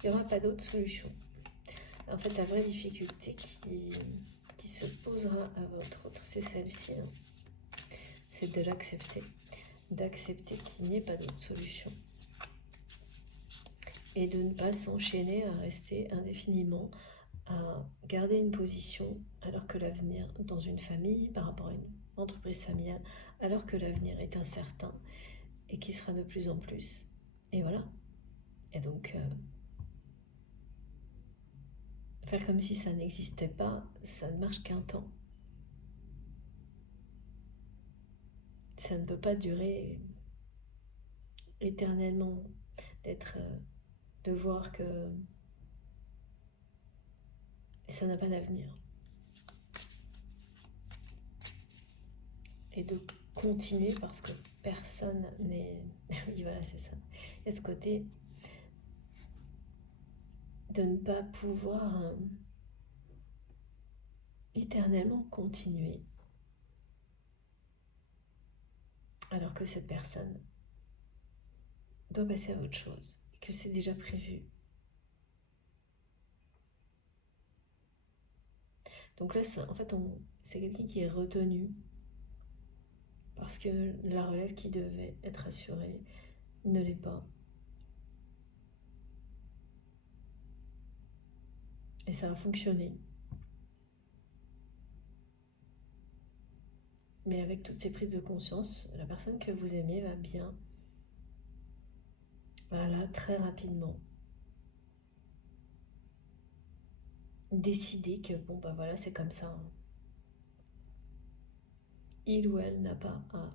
Il n'y aura pas d'autre solution. En fait, la vraie difficulté qui se posera à votre autre, c'est celle-ci. C'est de l'accepter. D'accepter qu'il n'y ait pas d'autre solution. Et de ne pas s'enchaîner à rester indéfiniment, à garder une position alors que l'avenir dans une famille, par rapport à une entreprise familiale, alors que l'avenir est incertain et qui sera de plus en plus. Et voilà. Et donc, faire comme si ça n'existait pas, ça ne marche qu'un temps. Ça ne peut pas durer éternellement, de voir que ça n'a pas d'avenir. Et de continuer parce que personne n'est... Oui, voilà, c'est ça. Il y a ce côté de ne pas pouvoir éternellement continuer alors que cette personne doit passer à autre chose, que c'est déjà prévu. Donc là, en fait, c'est quelqu'un qui est retenu parce que la relève qui devait être assurée ne l'est pas. Et ça a fonctionné. Mais avec toutes ces prises de conscience, la personne que vous aimez va bien. Voilà, très rapidement. Décider que bon, bah voilà, c'est comme ça. Il ou elle n'a pas à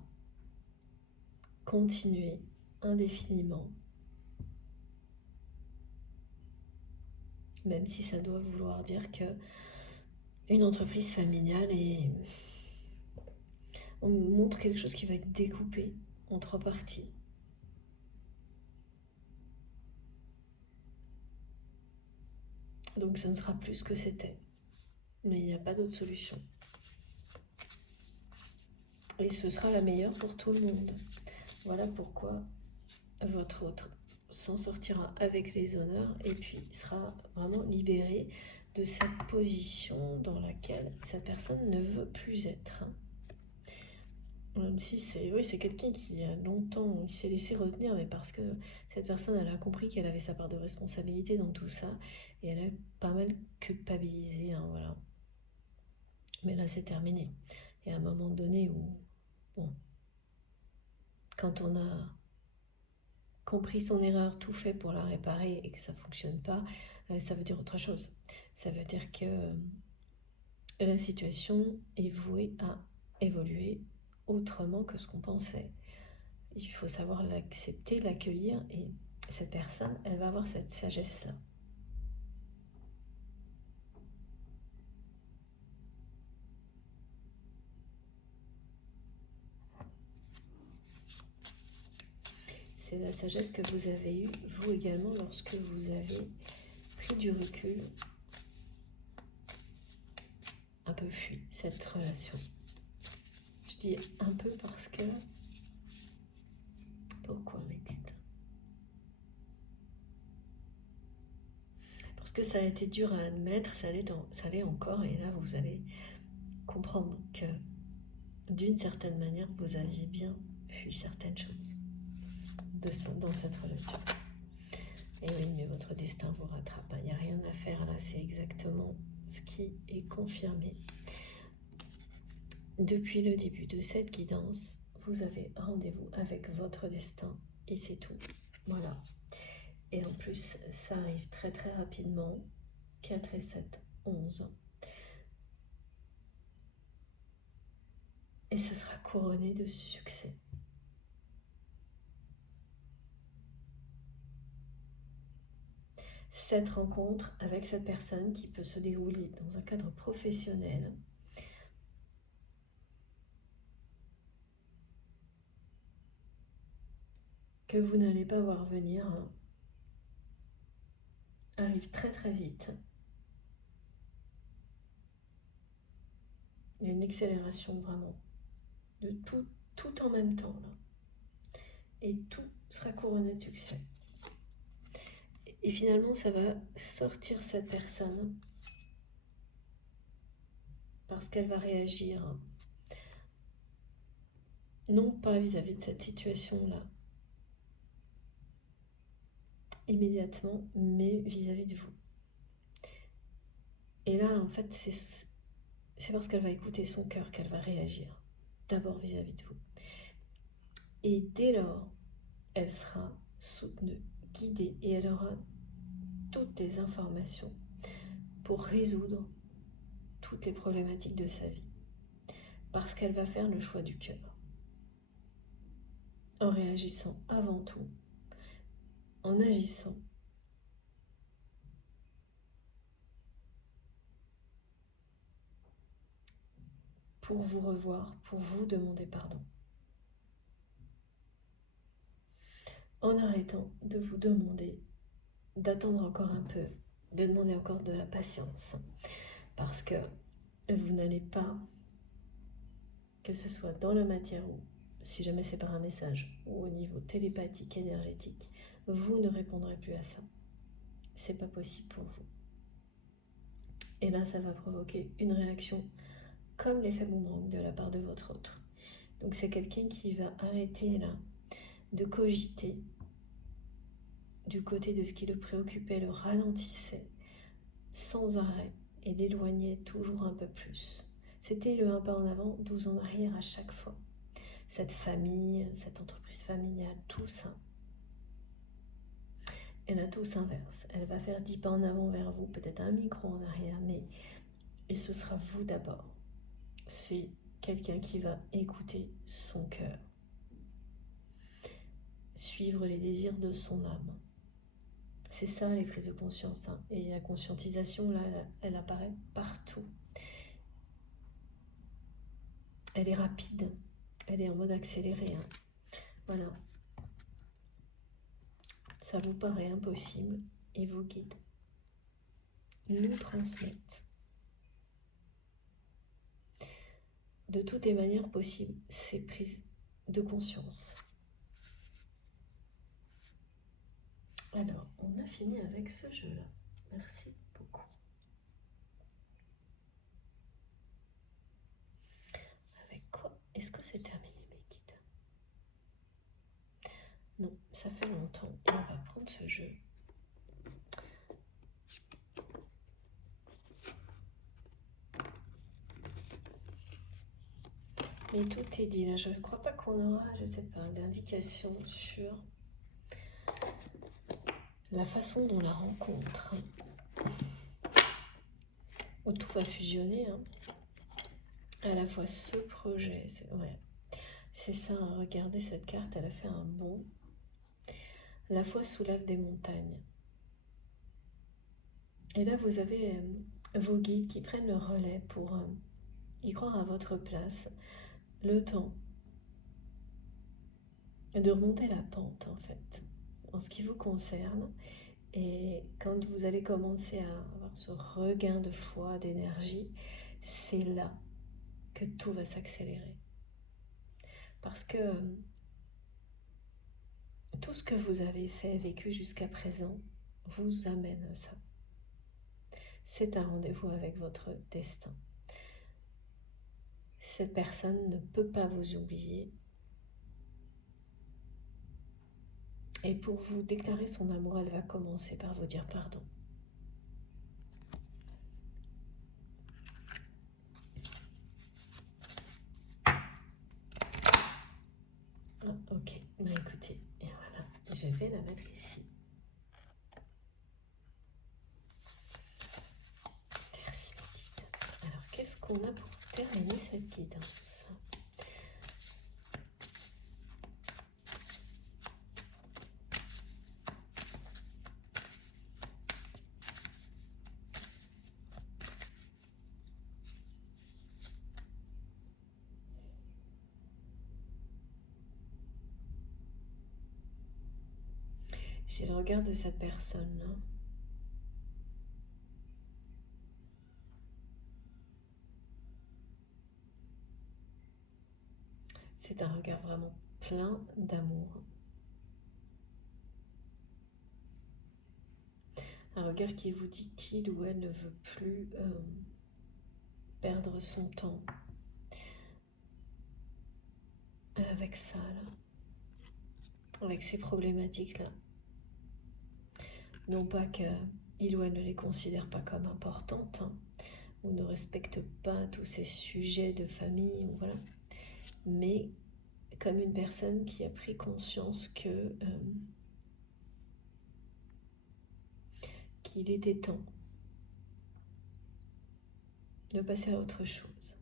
continuer indéfiniment. Même si ça doit vouloir dire que une entreprise familiale est... On montre quelque chose qui va être découpé en 3 parties. Donc ce ne sera plus ce que c'était. Mais il n'y a pas d'autre solution. Et ce sera la meilleure pour tout le monde. Voilà pourquoi votre autre s'en sortira avec les honneurs et puis sera vraiment libéré de cette position dans laquelle cette personne ne veut plus être. Même si c'est quelqu'un qui a longtemps, il s'est laissé retenir, mais parce que cette personne, elle a compris qu'elle avait sa part de responsabilité dans tout ça, et elle a pas mal culpabilisé, hein, voilà. Mais là, c'est terminé. Et à un moment donné où, bon, quand on a compris son erreur, tout fait pour la réparer et que ça fonctionne pas, ça veut dire autre chose. Ça veut dire que la situation est vouée à évoluer autrement que ce qu'on pensait. Il faut savoir l'accepter, l'accueillir, et cette personne, elle va avoir cette sagesse-là. C'est la sagesse que vous avez eue, vous également, lorsque vous avez pris du recul, un peu fui cette relation. Je dis un peu parce que... Pourquoi, mes têtes? Parce que ça a été dur à admettre, ça l'est encore, et là vous allez comprendre que d'une certaine manière, vous aviez bien fui certaines choses dans cette relation. Et oui, mais votre destin vous rattrape. Il n'y a rien à faire là, c'est exactement ce qui est confirmé. Depuis le début de cette guidance, vous avez rendez-vous avec votre destin et c'est tout. Voilà. Et en plus, ça arrive très très rapidement. 4 et 7, 11. Et ce sera couronné de succès. Cette rencontre avec cette personne qui peut se dérouler dans un cadre professionnel, que vous n'allez pas voir venir, hein, arrive très très vite. Il y a une accélération vraiment de tout en même temps là. Et tout sera couronné de succès. Et finalement, ça va sortir cette personne parce qu'elle va réagir, non pas vis-à-vis de cette situation-là immédiatement, mais vis-à-vis de vous. Et là, en fait, c'est parce qu'elle va écouter son cœur qu'elle va réagir, d'abord vis-à-vis de vous. Et dès lors, elle sera soutenue, guidée, et elle aura toutes les informations pour résoudre toutes les problématiques de sa vie. Parce qu'elle va faire le choix du cœur. En réagissant avant tout, en agissant pour vous revoir, pour vous demander pardon. En arrêtant de vous demander, d'attendre encore un peu, de demander encore de la patience. Parce que vous n'allez pas, que ce soit dans la matière ou si jamais c'est par un message ou au niveau télépathique, énergétique, vous ne répondrez plus à ça. C'est pas possible pour vous. Et là, ça va provoquer une réaction comme l'effet boomerang de la part de votre autre. Donc c'est quelqu'un qui va arrêter là de cogiter du côté de ce qui le préoccupait, le ralentissait sans arrêt et l'éloignait toujours un peu plus. C'était le un pas en avant, 12 en arrière à chaque fois. Cette famille, cette entreprise familiale, tout ça. Et là, tout s'inverse. Elle va faire 10 pas en avant vers vous, peut-être un micro en arrière, mais et ce sera vous d'abord. C'est quelqu'un qui va écouter son cœur, suivre les désirs de son âme. C'est ça les prises de conscience, hein. Et la conscientisation, là, elle apparaît partout. Elle est rapide, elle est en mode accéléré, hein. Voilà. Ça vous paraît impossible et vos guides nous transmettent de toutes les manières possibles ces prises de conscience. Alors, on a fini avec ce jeu-là. Merci beaucoup. Avec quoi est-ce que c'est terminé, mes guides? Non, ça fait longtemps et on va prendre ce jeu. Mais tout est dit là, je ne crois pas qu'on aura, je sais pas, d'indication sur la façon dont la rencontre, où tout va fusionner, hein. À la fois ce projet, c'est ça, hein, regardez cette carte, elle a fait un bond. La foi soulève des montagnes. Et là, vous avez vos guides qui prennent le relais pour y croire à votre place, le temps de remonter la pente, en fait, en ce qui vous concerne. Et quand vous allez commencer à avoir ce regain de foi, d'énergie, c'est là que tout va s'accélérer. Parce que tout ce que vous avez fait, vécu jusqu'à présent, vous amène à ça. C'est un rendez-vous avec votre destin. Cette personne ne peut pas vous oublier. Et pour vous déclarer son amour, elle va commencer par vous dire pardon. Ah, ok, bah écoutez, et voilà, je vais la mettre ici. Merci mon guide. Alors, qu'est-ce qu'on a pour terminer cette guidance? J'ai le regard de cette personne là. C'est un regard vraiment plein d'amour. Un regard qui vous dit qu'il ou elle ne veut plus perdre son temps avec ça là, avec ces problématiques là. Non pas qu'il ou elle ne les considère pas comme importantes, hein, ou ne respecte pas tous ces sujets de famille, ou voilà, mais comme une personne qui a pris conscience que qu'il était temps de passer à autre chose,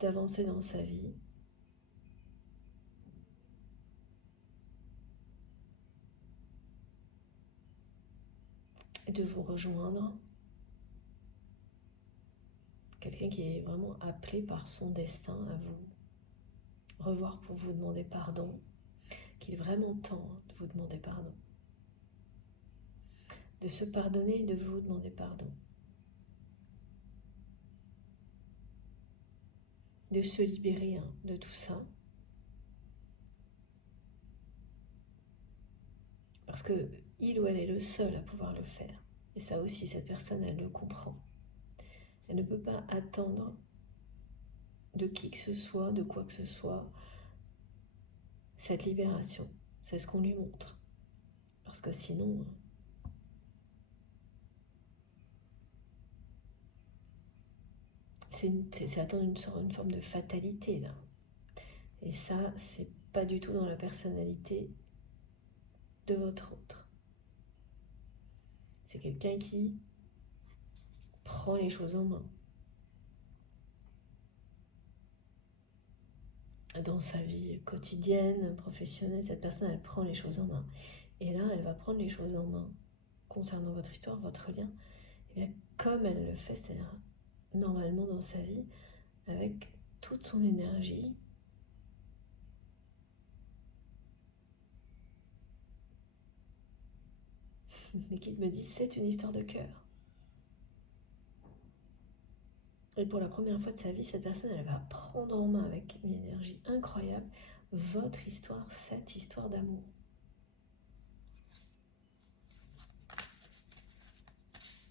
d'avancer dans sa vie, et de vous rejoindre. Quelqu'un qui est vraiment appelé par son destin à vous revoir pour vous demander pardon, qu'il est vraiment temps de vous demander pardon, de se pardonner et de vous demander pardon. de se libérer de tout ça. Parce que il ou elle est le seul à pouvoir le faire. Et ça aussi, cette personne, elle le comprend. Elle ne peut pas attendre de qui que ce soit, de quoi que ce soit, cette libération. C'est ce qu'on lui montre. Parce que sinon, c'est attendre une forme de fatalité, là. Et ça, c'est pas du tout dans la personnalité de votre autre. C'est quelqu'un qui prend les choses en main. Dans sa vie quotidienne, professionnelle, cette personne, elle prend les choses en main. Et là, elle va prendre les choses en main concernant votre histoire, votre lien, et bien comme elle le fait, c'est-à-dire normalement dans sa vie, avec toute son énergie, mais qui me dit c'est une histoire de cœur. Et pour la première fois de sa vie, cette personne, elle va prendre en main avec une énergie incroyable votre histoire, cette histoire d'amour.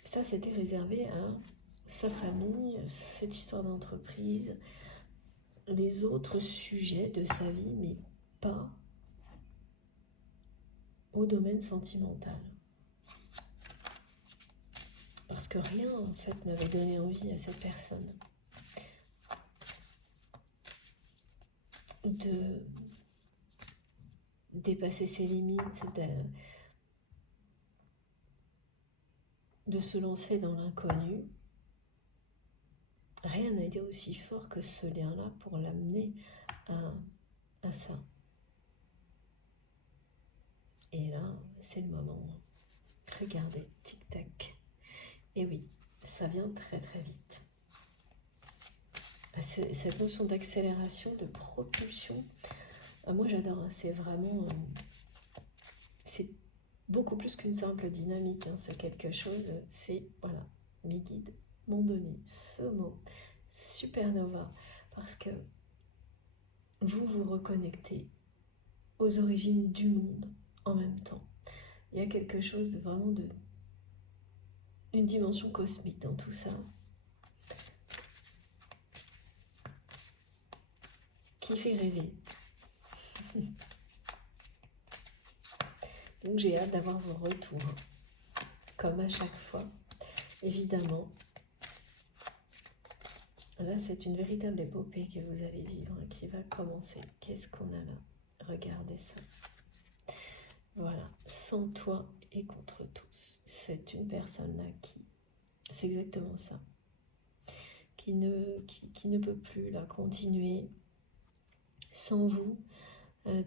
Ça, c'était réservé à sa famille, cette histoire d'entreprise, les autres sujets de sa vie, mais pas au domaine sentimental. Parce que rien, en fait, n'avait donné envie à cette personne de dépasser ses limites, de se lancer dans l'inconnu. Rien n'a été aussi fort que ce lien-là pour l'amener à ça. Et là, c'est le moment. Regardez, tic-tac. Et oui, ça vient très très vite. Cette notion d'accélération, de propulsion, moi j'adore, hein, c'est vraiment... c'est beaucoup plus qu'une simple dynamique, hein, c'est quelque chose, c'est, voilà, mes guides m'ont donné ce mot, supernova, parce que vous vous reconnectez aux origines du monde en même temps. Il y a quelque chose de vraiment de... une dimension cosmique dans tout ça, qui fait rêver. Donc j'ai hâte d'avoir vos retours, comme à chaque fois, évidemment. Là, c'est une véritable épopée que vous allez vivre, hein, qui va commencer. Qu'est-ce qu'on a là? Regardez ça. Voilà, sans toi et contre tous. C'est une personne là qui... c'est exactement ça. Qui ne peut plus là continuer sans vous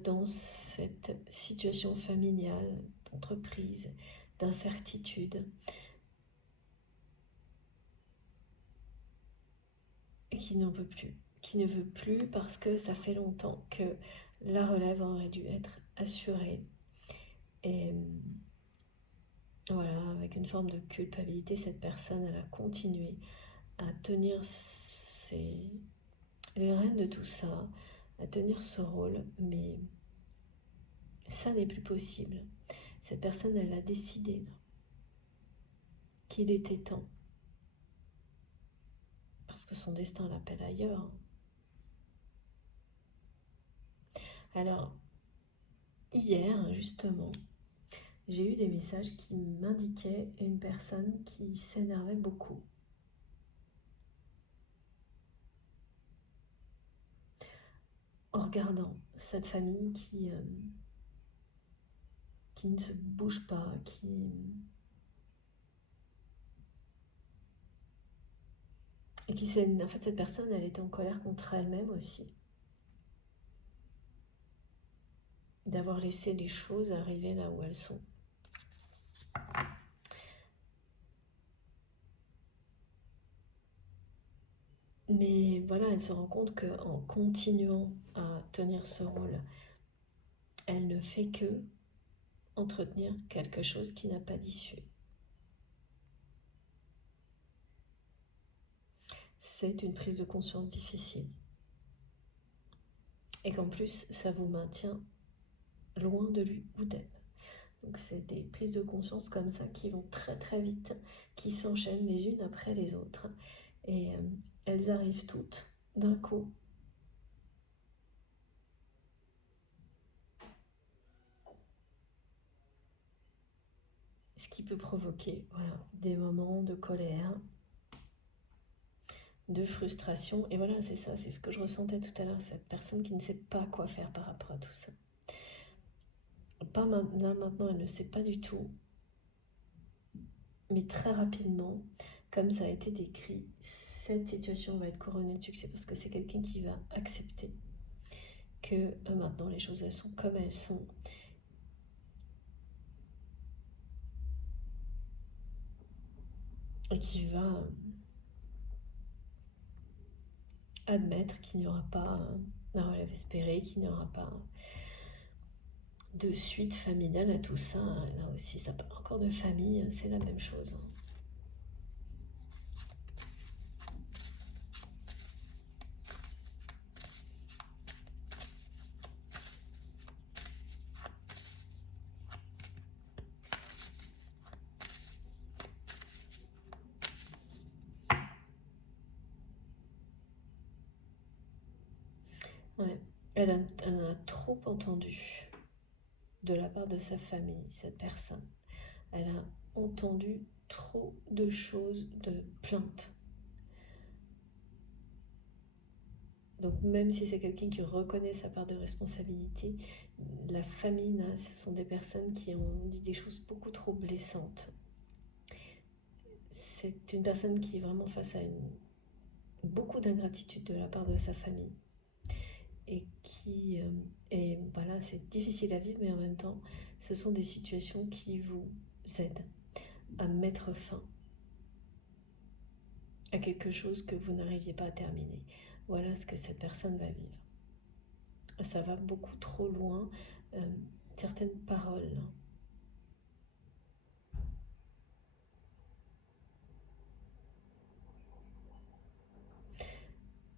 dans cette situation familiale, d'entreprise, d'incertitude. Et qui n'en peut plus, qui ne veut plus parce que ça fait longtemps que la relève aurait dû être assurée. Et voilà, avec une forme de culpabilité, cette personne, elle a continué à tenir les rênes de tout ça, à tenir ce rôle, mais ça n'est plus possible. Cette personne, elle a décidé qu'il était temps, parce que son destin l'appelle ailleurs. Alors, hier, justement, j'ai eu des messages qui m'indiquaient une personne qui s'énervait beaucoup. En regardant cette famille qui ne se bouge pas, et qui s'est... En fait, cette personne, elle était en colère contre elle-même aussi. D'avoir laissé les choses arriver là où elles sont. Mais voilà, elle se rend compte qu'en continuant à tenir ce rôle, elle ne fait que entretenir quelque chose qui n'a pas d'issue. C'est une prise de conscience difficile. et qu'en plus ça vous maintient loin de lui ou d'elle. Donc c'est des prises de conscience comme ça qui vont très très vite, qui s'enchaînent les unes après les autres. Et elles arrivent toutes d'un coup. Ce qui peut provoquer des moments de colère, de frustration. Et voilà, c'est ça, c'est ce que je ressentais tout à l'heure, cette personne qui ne sait pas quoi faire par rapport à tout ça. Pas maintenant, elle ne sait pas du tout. Mais très rapidement, comme ça a été décrit, cette situation va être couronnée de succès parce que c'est quelqu'un qui va accepter que maintenant les choses elles sont comme elles sont. Et qui va admettre qu'il n'y aura pas un relève espéré, qu'il n'y aura pas de suite familiale à tout ça. Là aussi, ça parle encore de famille, c'est la même chose. Ouais. Elle en a trop entendu de la part de sa famille, cette personne. Elle a entendu trop de choses, de plaintes. Donc même si c'est quelqu'un qui reconnaît sa part de responsabilité, la famille, là, ce sont des personnes qui ont dit des choses beaucoup trop blessantes. C'est une personne qui est vraiment face à beaucoup d'ingratitude de la part de sa famille. Et qui et voilà, c'est difficile à vivre, mais en même temps, ce sont des situations qui vous aident à mettre fin à quelque chose que vous n'arriviez pas à terminer. Voilà ce que cette personne va vivre. Ça va beaucoup trop loin. Certaines paroles.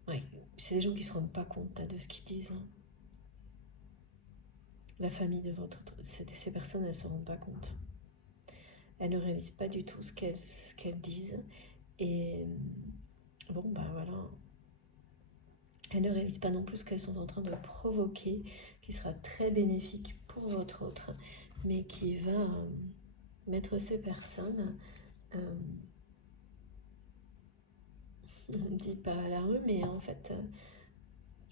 Ouais, c'est des gens qui ne se rendent pas compte de ce qu'ils disent. Hein. La famille de ces personnes, elles ne se rendent pas compte. Elles ne réalisent pas du tout ce qu'elles disent. Et bon, bah voilà. Elles ne réalisent pas non plus ce qu'elles sont en train de provoquer, qui sera très bénéfique pour votre autre, mais qui va mettre ces personnes, on ne dit pas à la rue, mais en fait,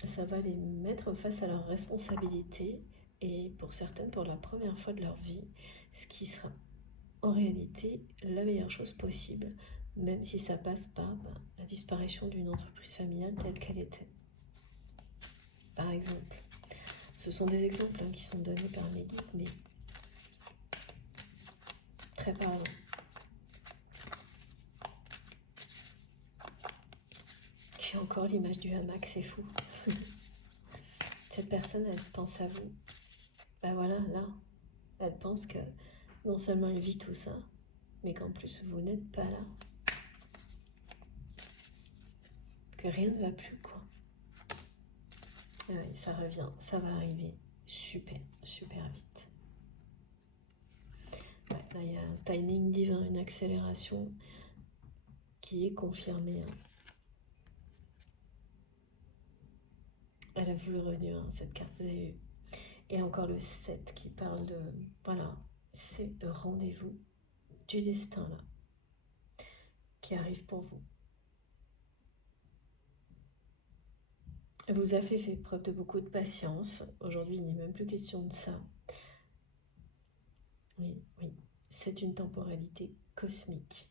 ça va les mettre face à leurs responsabilités, et pour certaines, pour la première fois de leur vie, ce qui sera en réalité la meilleure chose possible, même si ça passe par la disparition d'une entreprise familiale telle qu'elle était. Par exemple. Ce sont des exemples qui sont donnés par mes guides, mais très parlants. J'ai encore l'image du hamac, c'est fou. Cette personne, elle pense à vous. Ben voilà, là, elle pense que non seulement elle vit tout ça, mais qu'en plus vous n'êtes pas là. Que rien ne va plus, quoi. Ah oui, ça revient, ça va arriver super, super vite. Ouais, là, il y a un timing divin, une accélération qui est confirmée. Hein. Elle a vu le revenu, hein, cette carte, vous avez vu. Et encore le 7 qui parle de... Voilà, c'est le rendez-vous du destin, là, qui arrive pour vous. Vous avez fait preuve de beaucoup de patience. Aujourd'hui, il n'est même plus question de ça. Oui, oui, c'est une temporalité cosmique.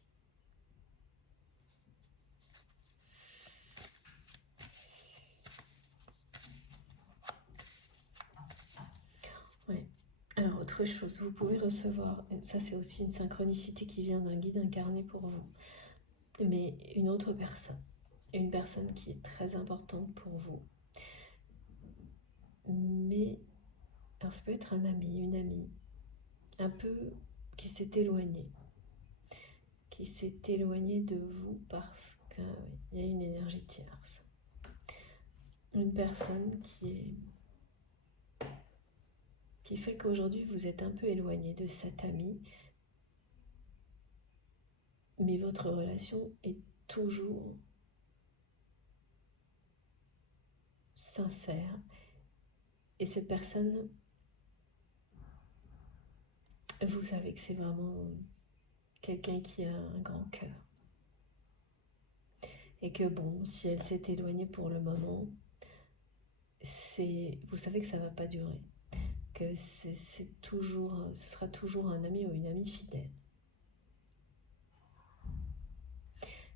Ouais. Alors, autre chose, vous pouvez recevoir, ça c'est aussi une synchronicité qui vient d'un guide incarné pour vous, mais une autre personne, une personne qui est très importante pour vous. Mais, alors ça peut être un ami, une amie, un peu qui s'est éloigné de vous parce qu'il y a une énergie tierce. Une personne qui est qui fait qu'aujourd'hui vous êtes un peu éloigné de cet ami, mais votre relation est toujours sincère. Et cette personne, vous savez que c'est vraiment quelqu'un qui a un grand cœur. Et que bon, si elle s'est éloignée pour le moment, vous savez que ça ne va pas durer. Que ce sera toujours un ami ou une amie fidèle.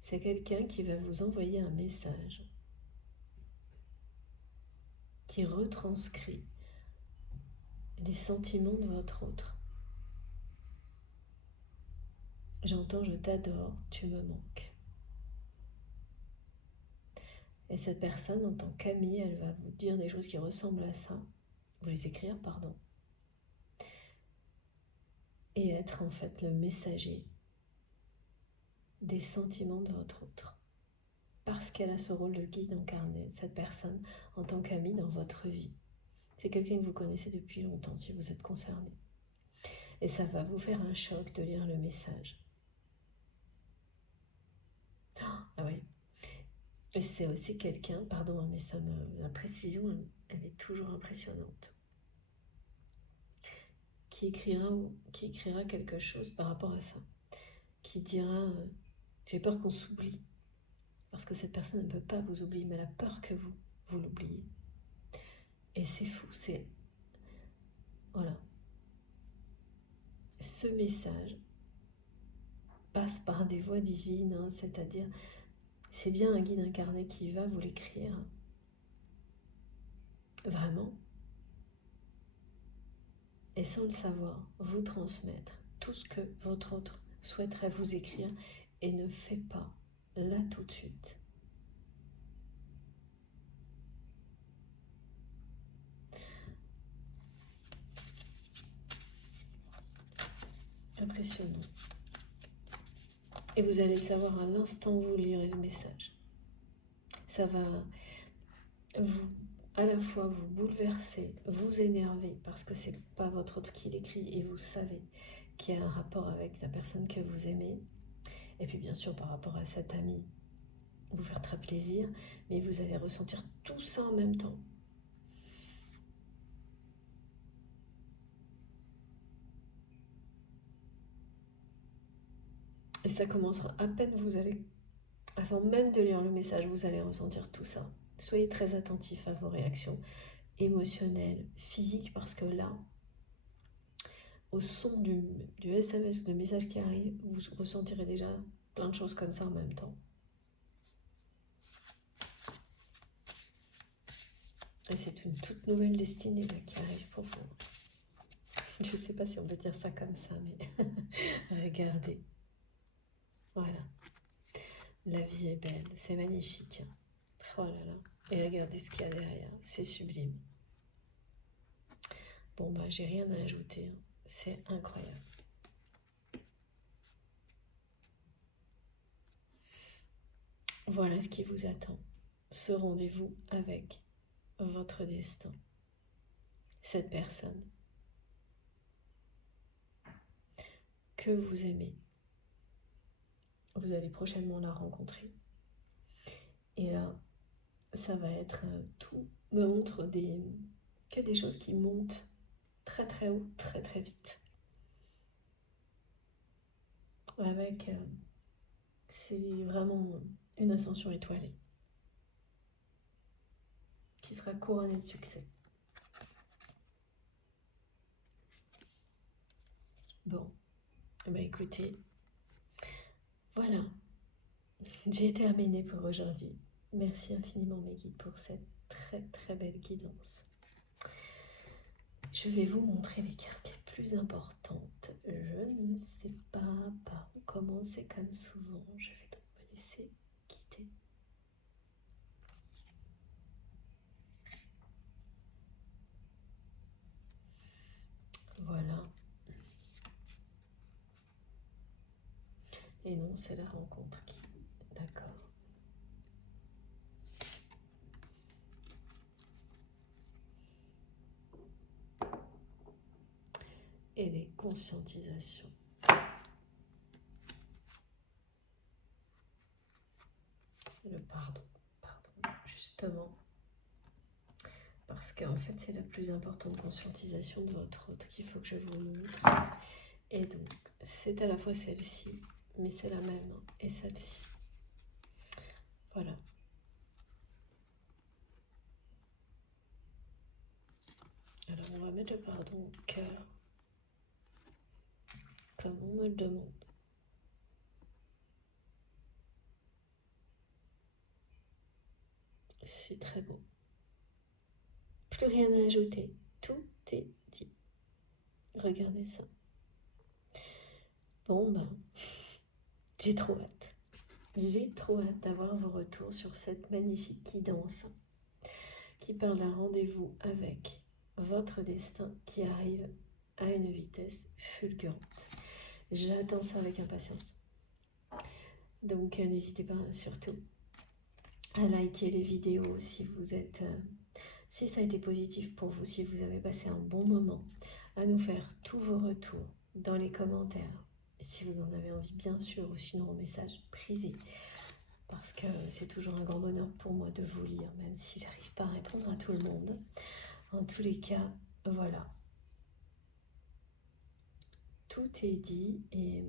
C'est quelqu'un qui va vous envoyer un message qui retranscrit les sentiments de votre autre. J'entends je t'adore, tu me manques. Et cette personne, en tant qu'amie, elle va vous dire des choses qui ressemblent à ça. Vous les écrire, pardon. Et être en fait le messager des sentiments de votre autre. Parce qu'elle a ce rôle de guide incarné, cette personne, en tant qu'amie dans votre vie. C'est quelqu'un que vous connaissez depuis longtemps, si vous êtes concerné. Et ça va vous faire un choc de lire le message. Ah oui. Et c'est aussi quelqu'un, pardon, mais la précision, elle est toujours impressionnante, qui écrira quelque chose par rapport à ça, qui dira j'ai peur qu'on s'oublie, parce que cette personne ne peut pas vous oublier, mais elle a peur que vous l'oubliez. Et c'est fou, voilà. Ce message passe par des voies divines, hein, c'est-à-dire, c'est bien un guide incarné qui va vous l'écrire, vraiment, et sans le savoir, vous transmettre tout ce que votre autre souhaiterait vous écrire et ne fait pas là tout de suite. Impressionnant. Et vous allez le savoir à l'instant où vous lirez le message. Ça va à la fois vous bouleverser, vous énerver, parce que c'est pas votre autre qui l'écrit et vous savez qu'il y a un rapport avec la personne que vous aimez. Et puis bien sûr par rapport à cet ami, vous faire très plaisir, mais vous allez ressentir tout ça en même temps. Et ça commencera à peine avant même de lire le message, vous allez ressentir tout ça. Soyez très attentifs à vos réactions émotionnelles, physiques, parce que là, au son du SMS ou du message qui arrive, vous ressentirez déjà plein de choses comme ça en même temps. Et c'est une toute nouvelle destinée là, qui arrive pour vous. Je ne sais pas si on peut dire ça comme ça, mais regardez. Voilà. La vie est belle, c'est magnifique. Oh là là. Et regardez ce qu'il y a derrière, c'est sublime. Bon, bah, j'ai rien à ajouter. Hein. C'est incroyable. Voilà ce qui vous attend. Ce rendez-vous avec votre destin. Cette personne que vous aimez. Vous allez prochainement la rencontrer. Et là, ça va être tout me montre que des choses qui montent très très haut, très très vite. Avec, c'est vraiment une ascension étoilée qui sera couronnée de succès. Bon, bah écoutez, voilà, j'ai terminé pour aujourd'hui. Merci infiniment mes guides pour cette très très belle guidance. Je vais vous montrer les cartes les plus importantes. Je ne sais pas par où commencer comme souvent. Je vais donc me laisser guider. Voilà. Et non, c'est la rencontre qui... D'accord. conscientisation. Le pardon, justement, parce qu'en fait c'est la plus importante conscientisation de votre autre qu'il faut que je vous montre. Et donc c'est à la fois celle-ci, mais c'est la même, et celle-ci. Voilà. Alors on va mettre le pardon au cœur, comme on me le demande. C'est très beau. Plus rien à ajouter. Tout est dit. Regardez ça. Bon ben, j'ai trop hâte. J'ai trop hâte d'avoir vos retours sur cette magnifique guidance qui parle d'un rendez-vous avec votre destin qui arrive à une vitesse fulgurante. J'attends ça avec impatience. Donc n'hésitez pas surtout à liker les vidéos si vous êtes, si ça a été positif pour vous, si vous avez passé un bon moment, à nous faire tous vos retours dans les commentaires. Et si vous en avez envie, bien sûr, ou sinon en message privé, parce que c'est toujours un grand bonheur pour moi de vous lire, même si j'arrive pas à répondre à tout le monde. En tous les cas, voilà. Tout est dit et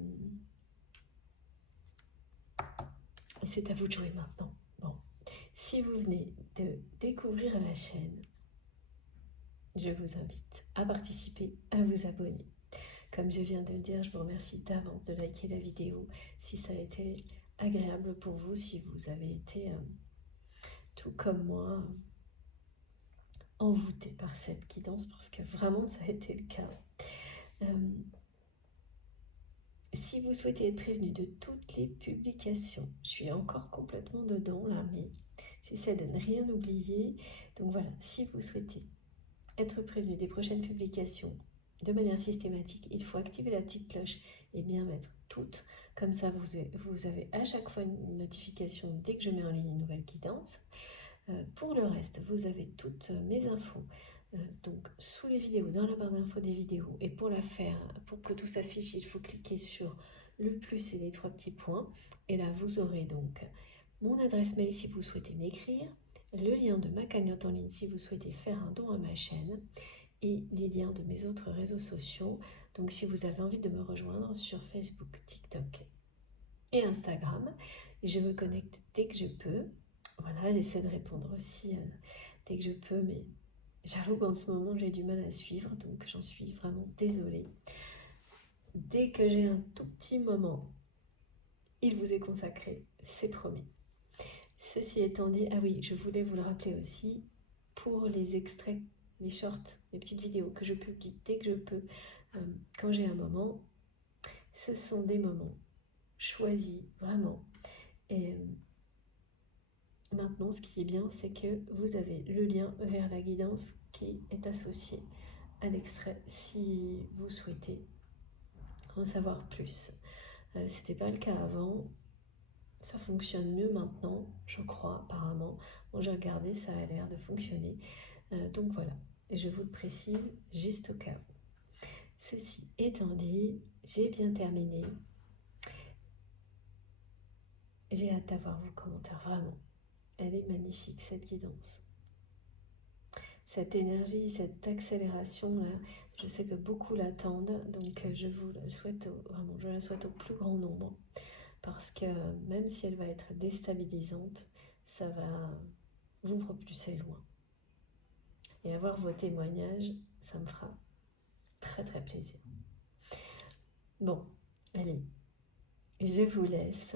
c'est à vous de jouer maintenant. Bon, si vous venez de découvrir la chaîne, je vous invite à participer, à vous abonner. Comme je viens de le dire, je vous remercie d'avance de liker la vidéo si ça a été agréable pour vous, si vous avez été, tout comme moi, envoûté par cette guidance, parce que vraiment ça a été le cas. Si vous souhaitez être prévenu de toutes les publications, je suis encore complètement dedans là, mais j'essaie de ne rien oublier. Donc voilà, si vous souhaitez être prévenu des prochaines publications de manière systématique, il faut activer la petite cloche et bien mettre toutes. Comme ça, vous avez à chaque fois une notification dès que je mets en ligne une nouvelle guidance. Pour le reste, vous avez toutes mes infos donc sous les vidéos, dans la barre d'infos des vidéos. Et pour la faire, pour que tout s'affiche, il faut cliquer sur le plus et les 3 petits points. Et là, vous aurez donc mon adresse mail si vous souhaitez m'écrire, le lien de ma cagnotte en ligne si vous souhaitez faire un don à ma chaîne, et les liens de mes autres réseaux sociaux. Donc si vous avez envie de me rejoindre sur Facebook, TikTok et Instagram, je me connecte dès que je peux. Voilà, j'essaie de répondre aussi dès que je peux, mais j'avoue qu'en ce moment, j'ai du mal à suivre, donc j'en suis vraiment désolée. Dès que j'ai un tout petit moment, il vous est consacré, c'est promis. Ceci étant dit, ah oui, je voulais vous le rappeler aussi, pour les extraits, les shorts, les petites vidéos que je publie dès que je peux, quand j'ai un moment, ce sont des moments choisis, vraiment. Et maintenant, ce qui est bien, c'est que vous avez le lien vers la guidance qui est associée à l'extrait si vous souhaitez en savoir plus. C'était pas le cas avant, ça fonctionne mieux maintenant, je crois, apparemment. Bon, j'ai regardé, ça a l'air de fonctionner. Donc voilà, je vous le précise juste au cas où. Ceci étant dit, j'ai bien terminé. J'ai hâte d'avoir vos commentaires, vraiment. Elle est magnifique, cette guidance. Cette énergie, cette accélération-là, je sais que beaucoup l'attendent, donc je vous la souhaite, vraiment, je la souhaite au plus grand nombre, parce que même si elle va être déstabilisante, ça va vous propulser loin. Et avoir vos témoignages, ça me fera très très plaisir. Bon, allez, je vous laisse.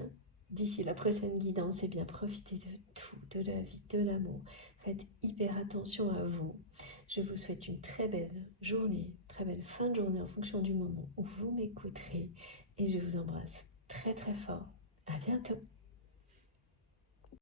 D'ici la prochaine guidance, et bien profitez de tout, de la vie, de l'amour. Faites hyper attention à vous. Je vous souhaite une très belle journée, très belle fin de journée en fonction du moment où vous m'écouterez. Et je vous embrasse très très fort. À bientôt.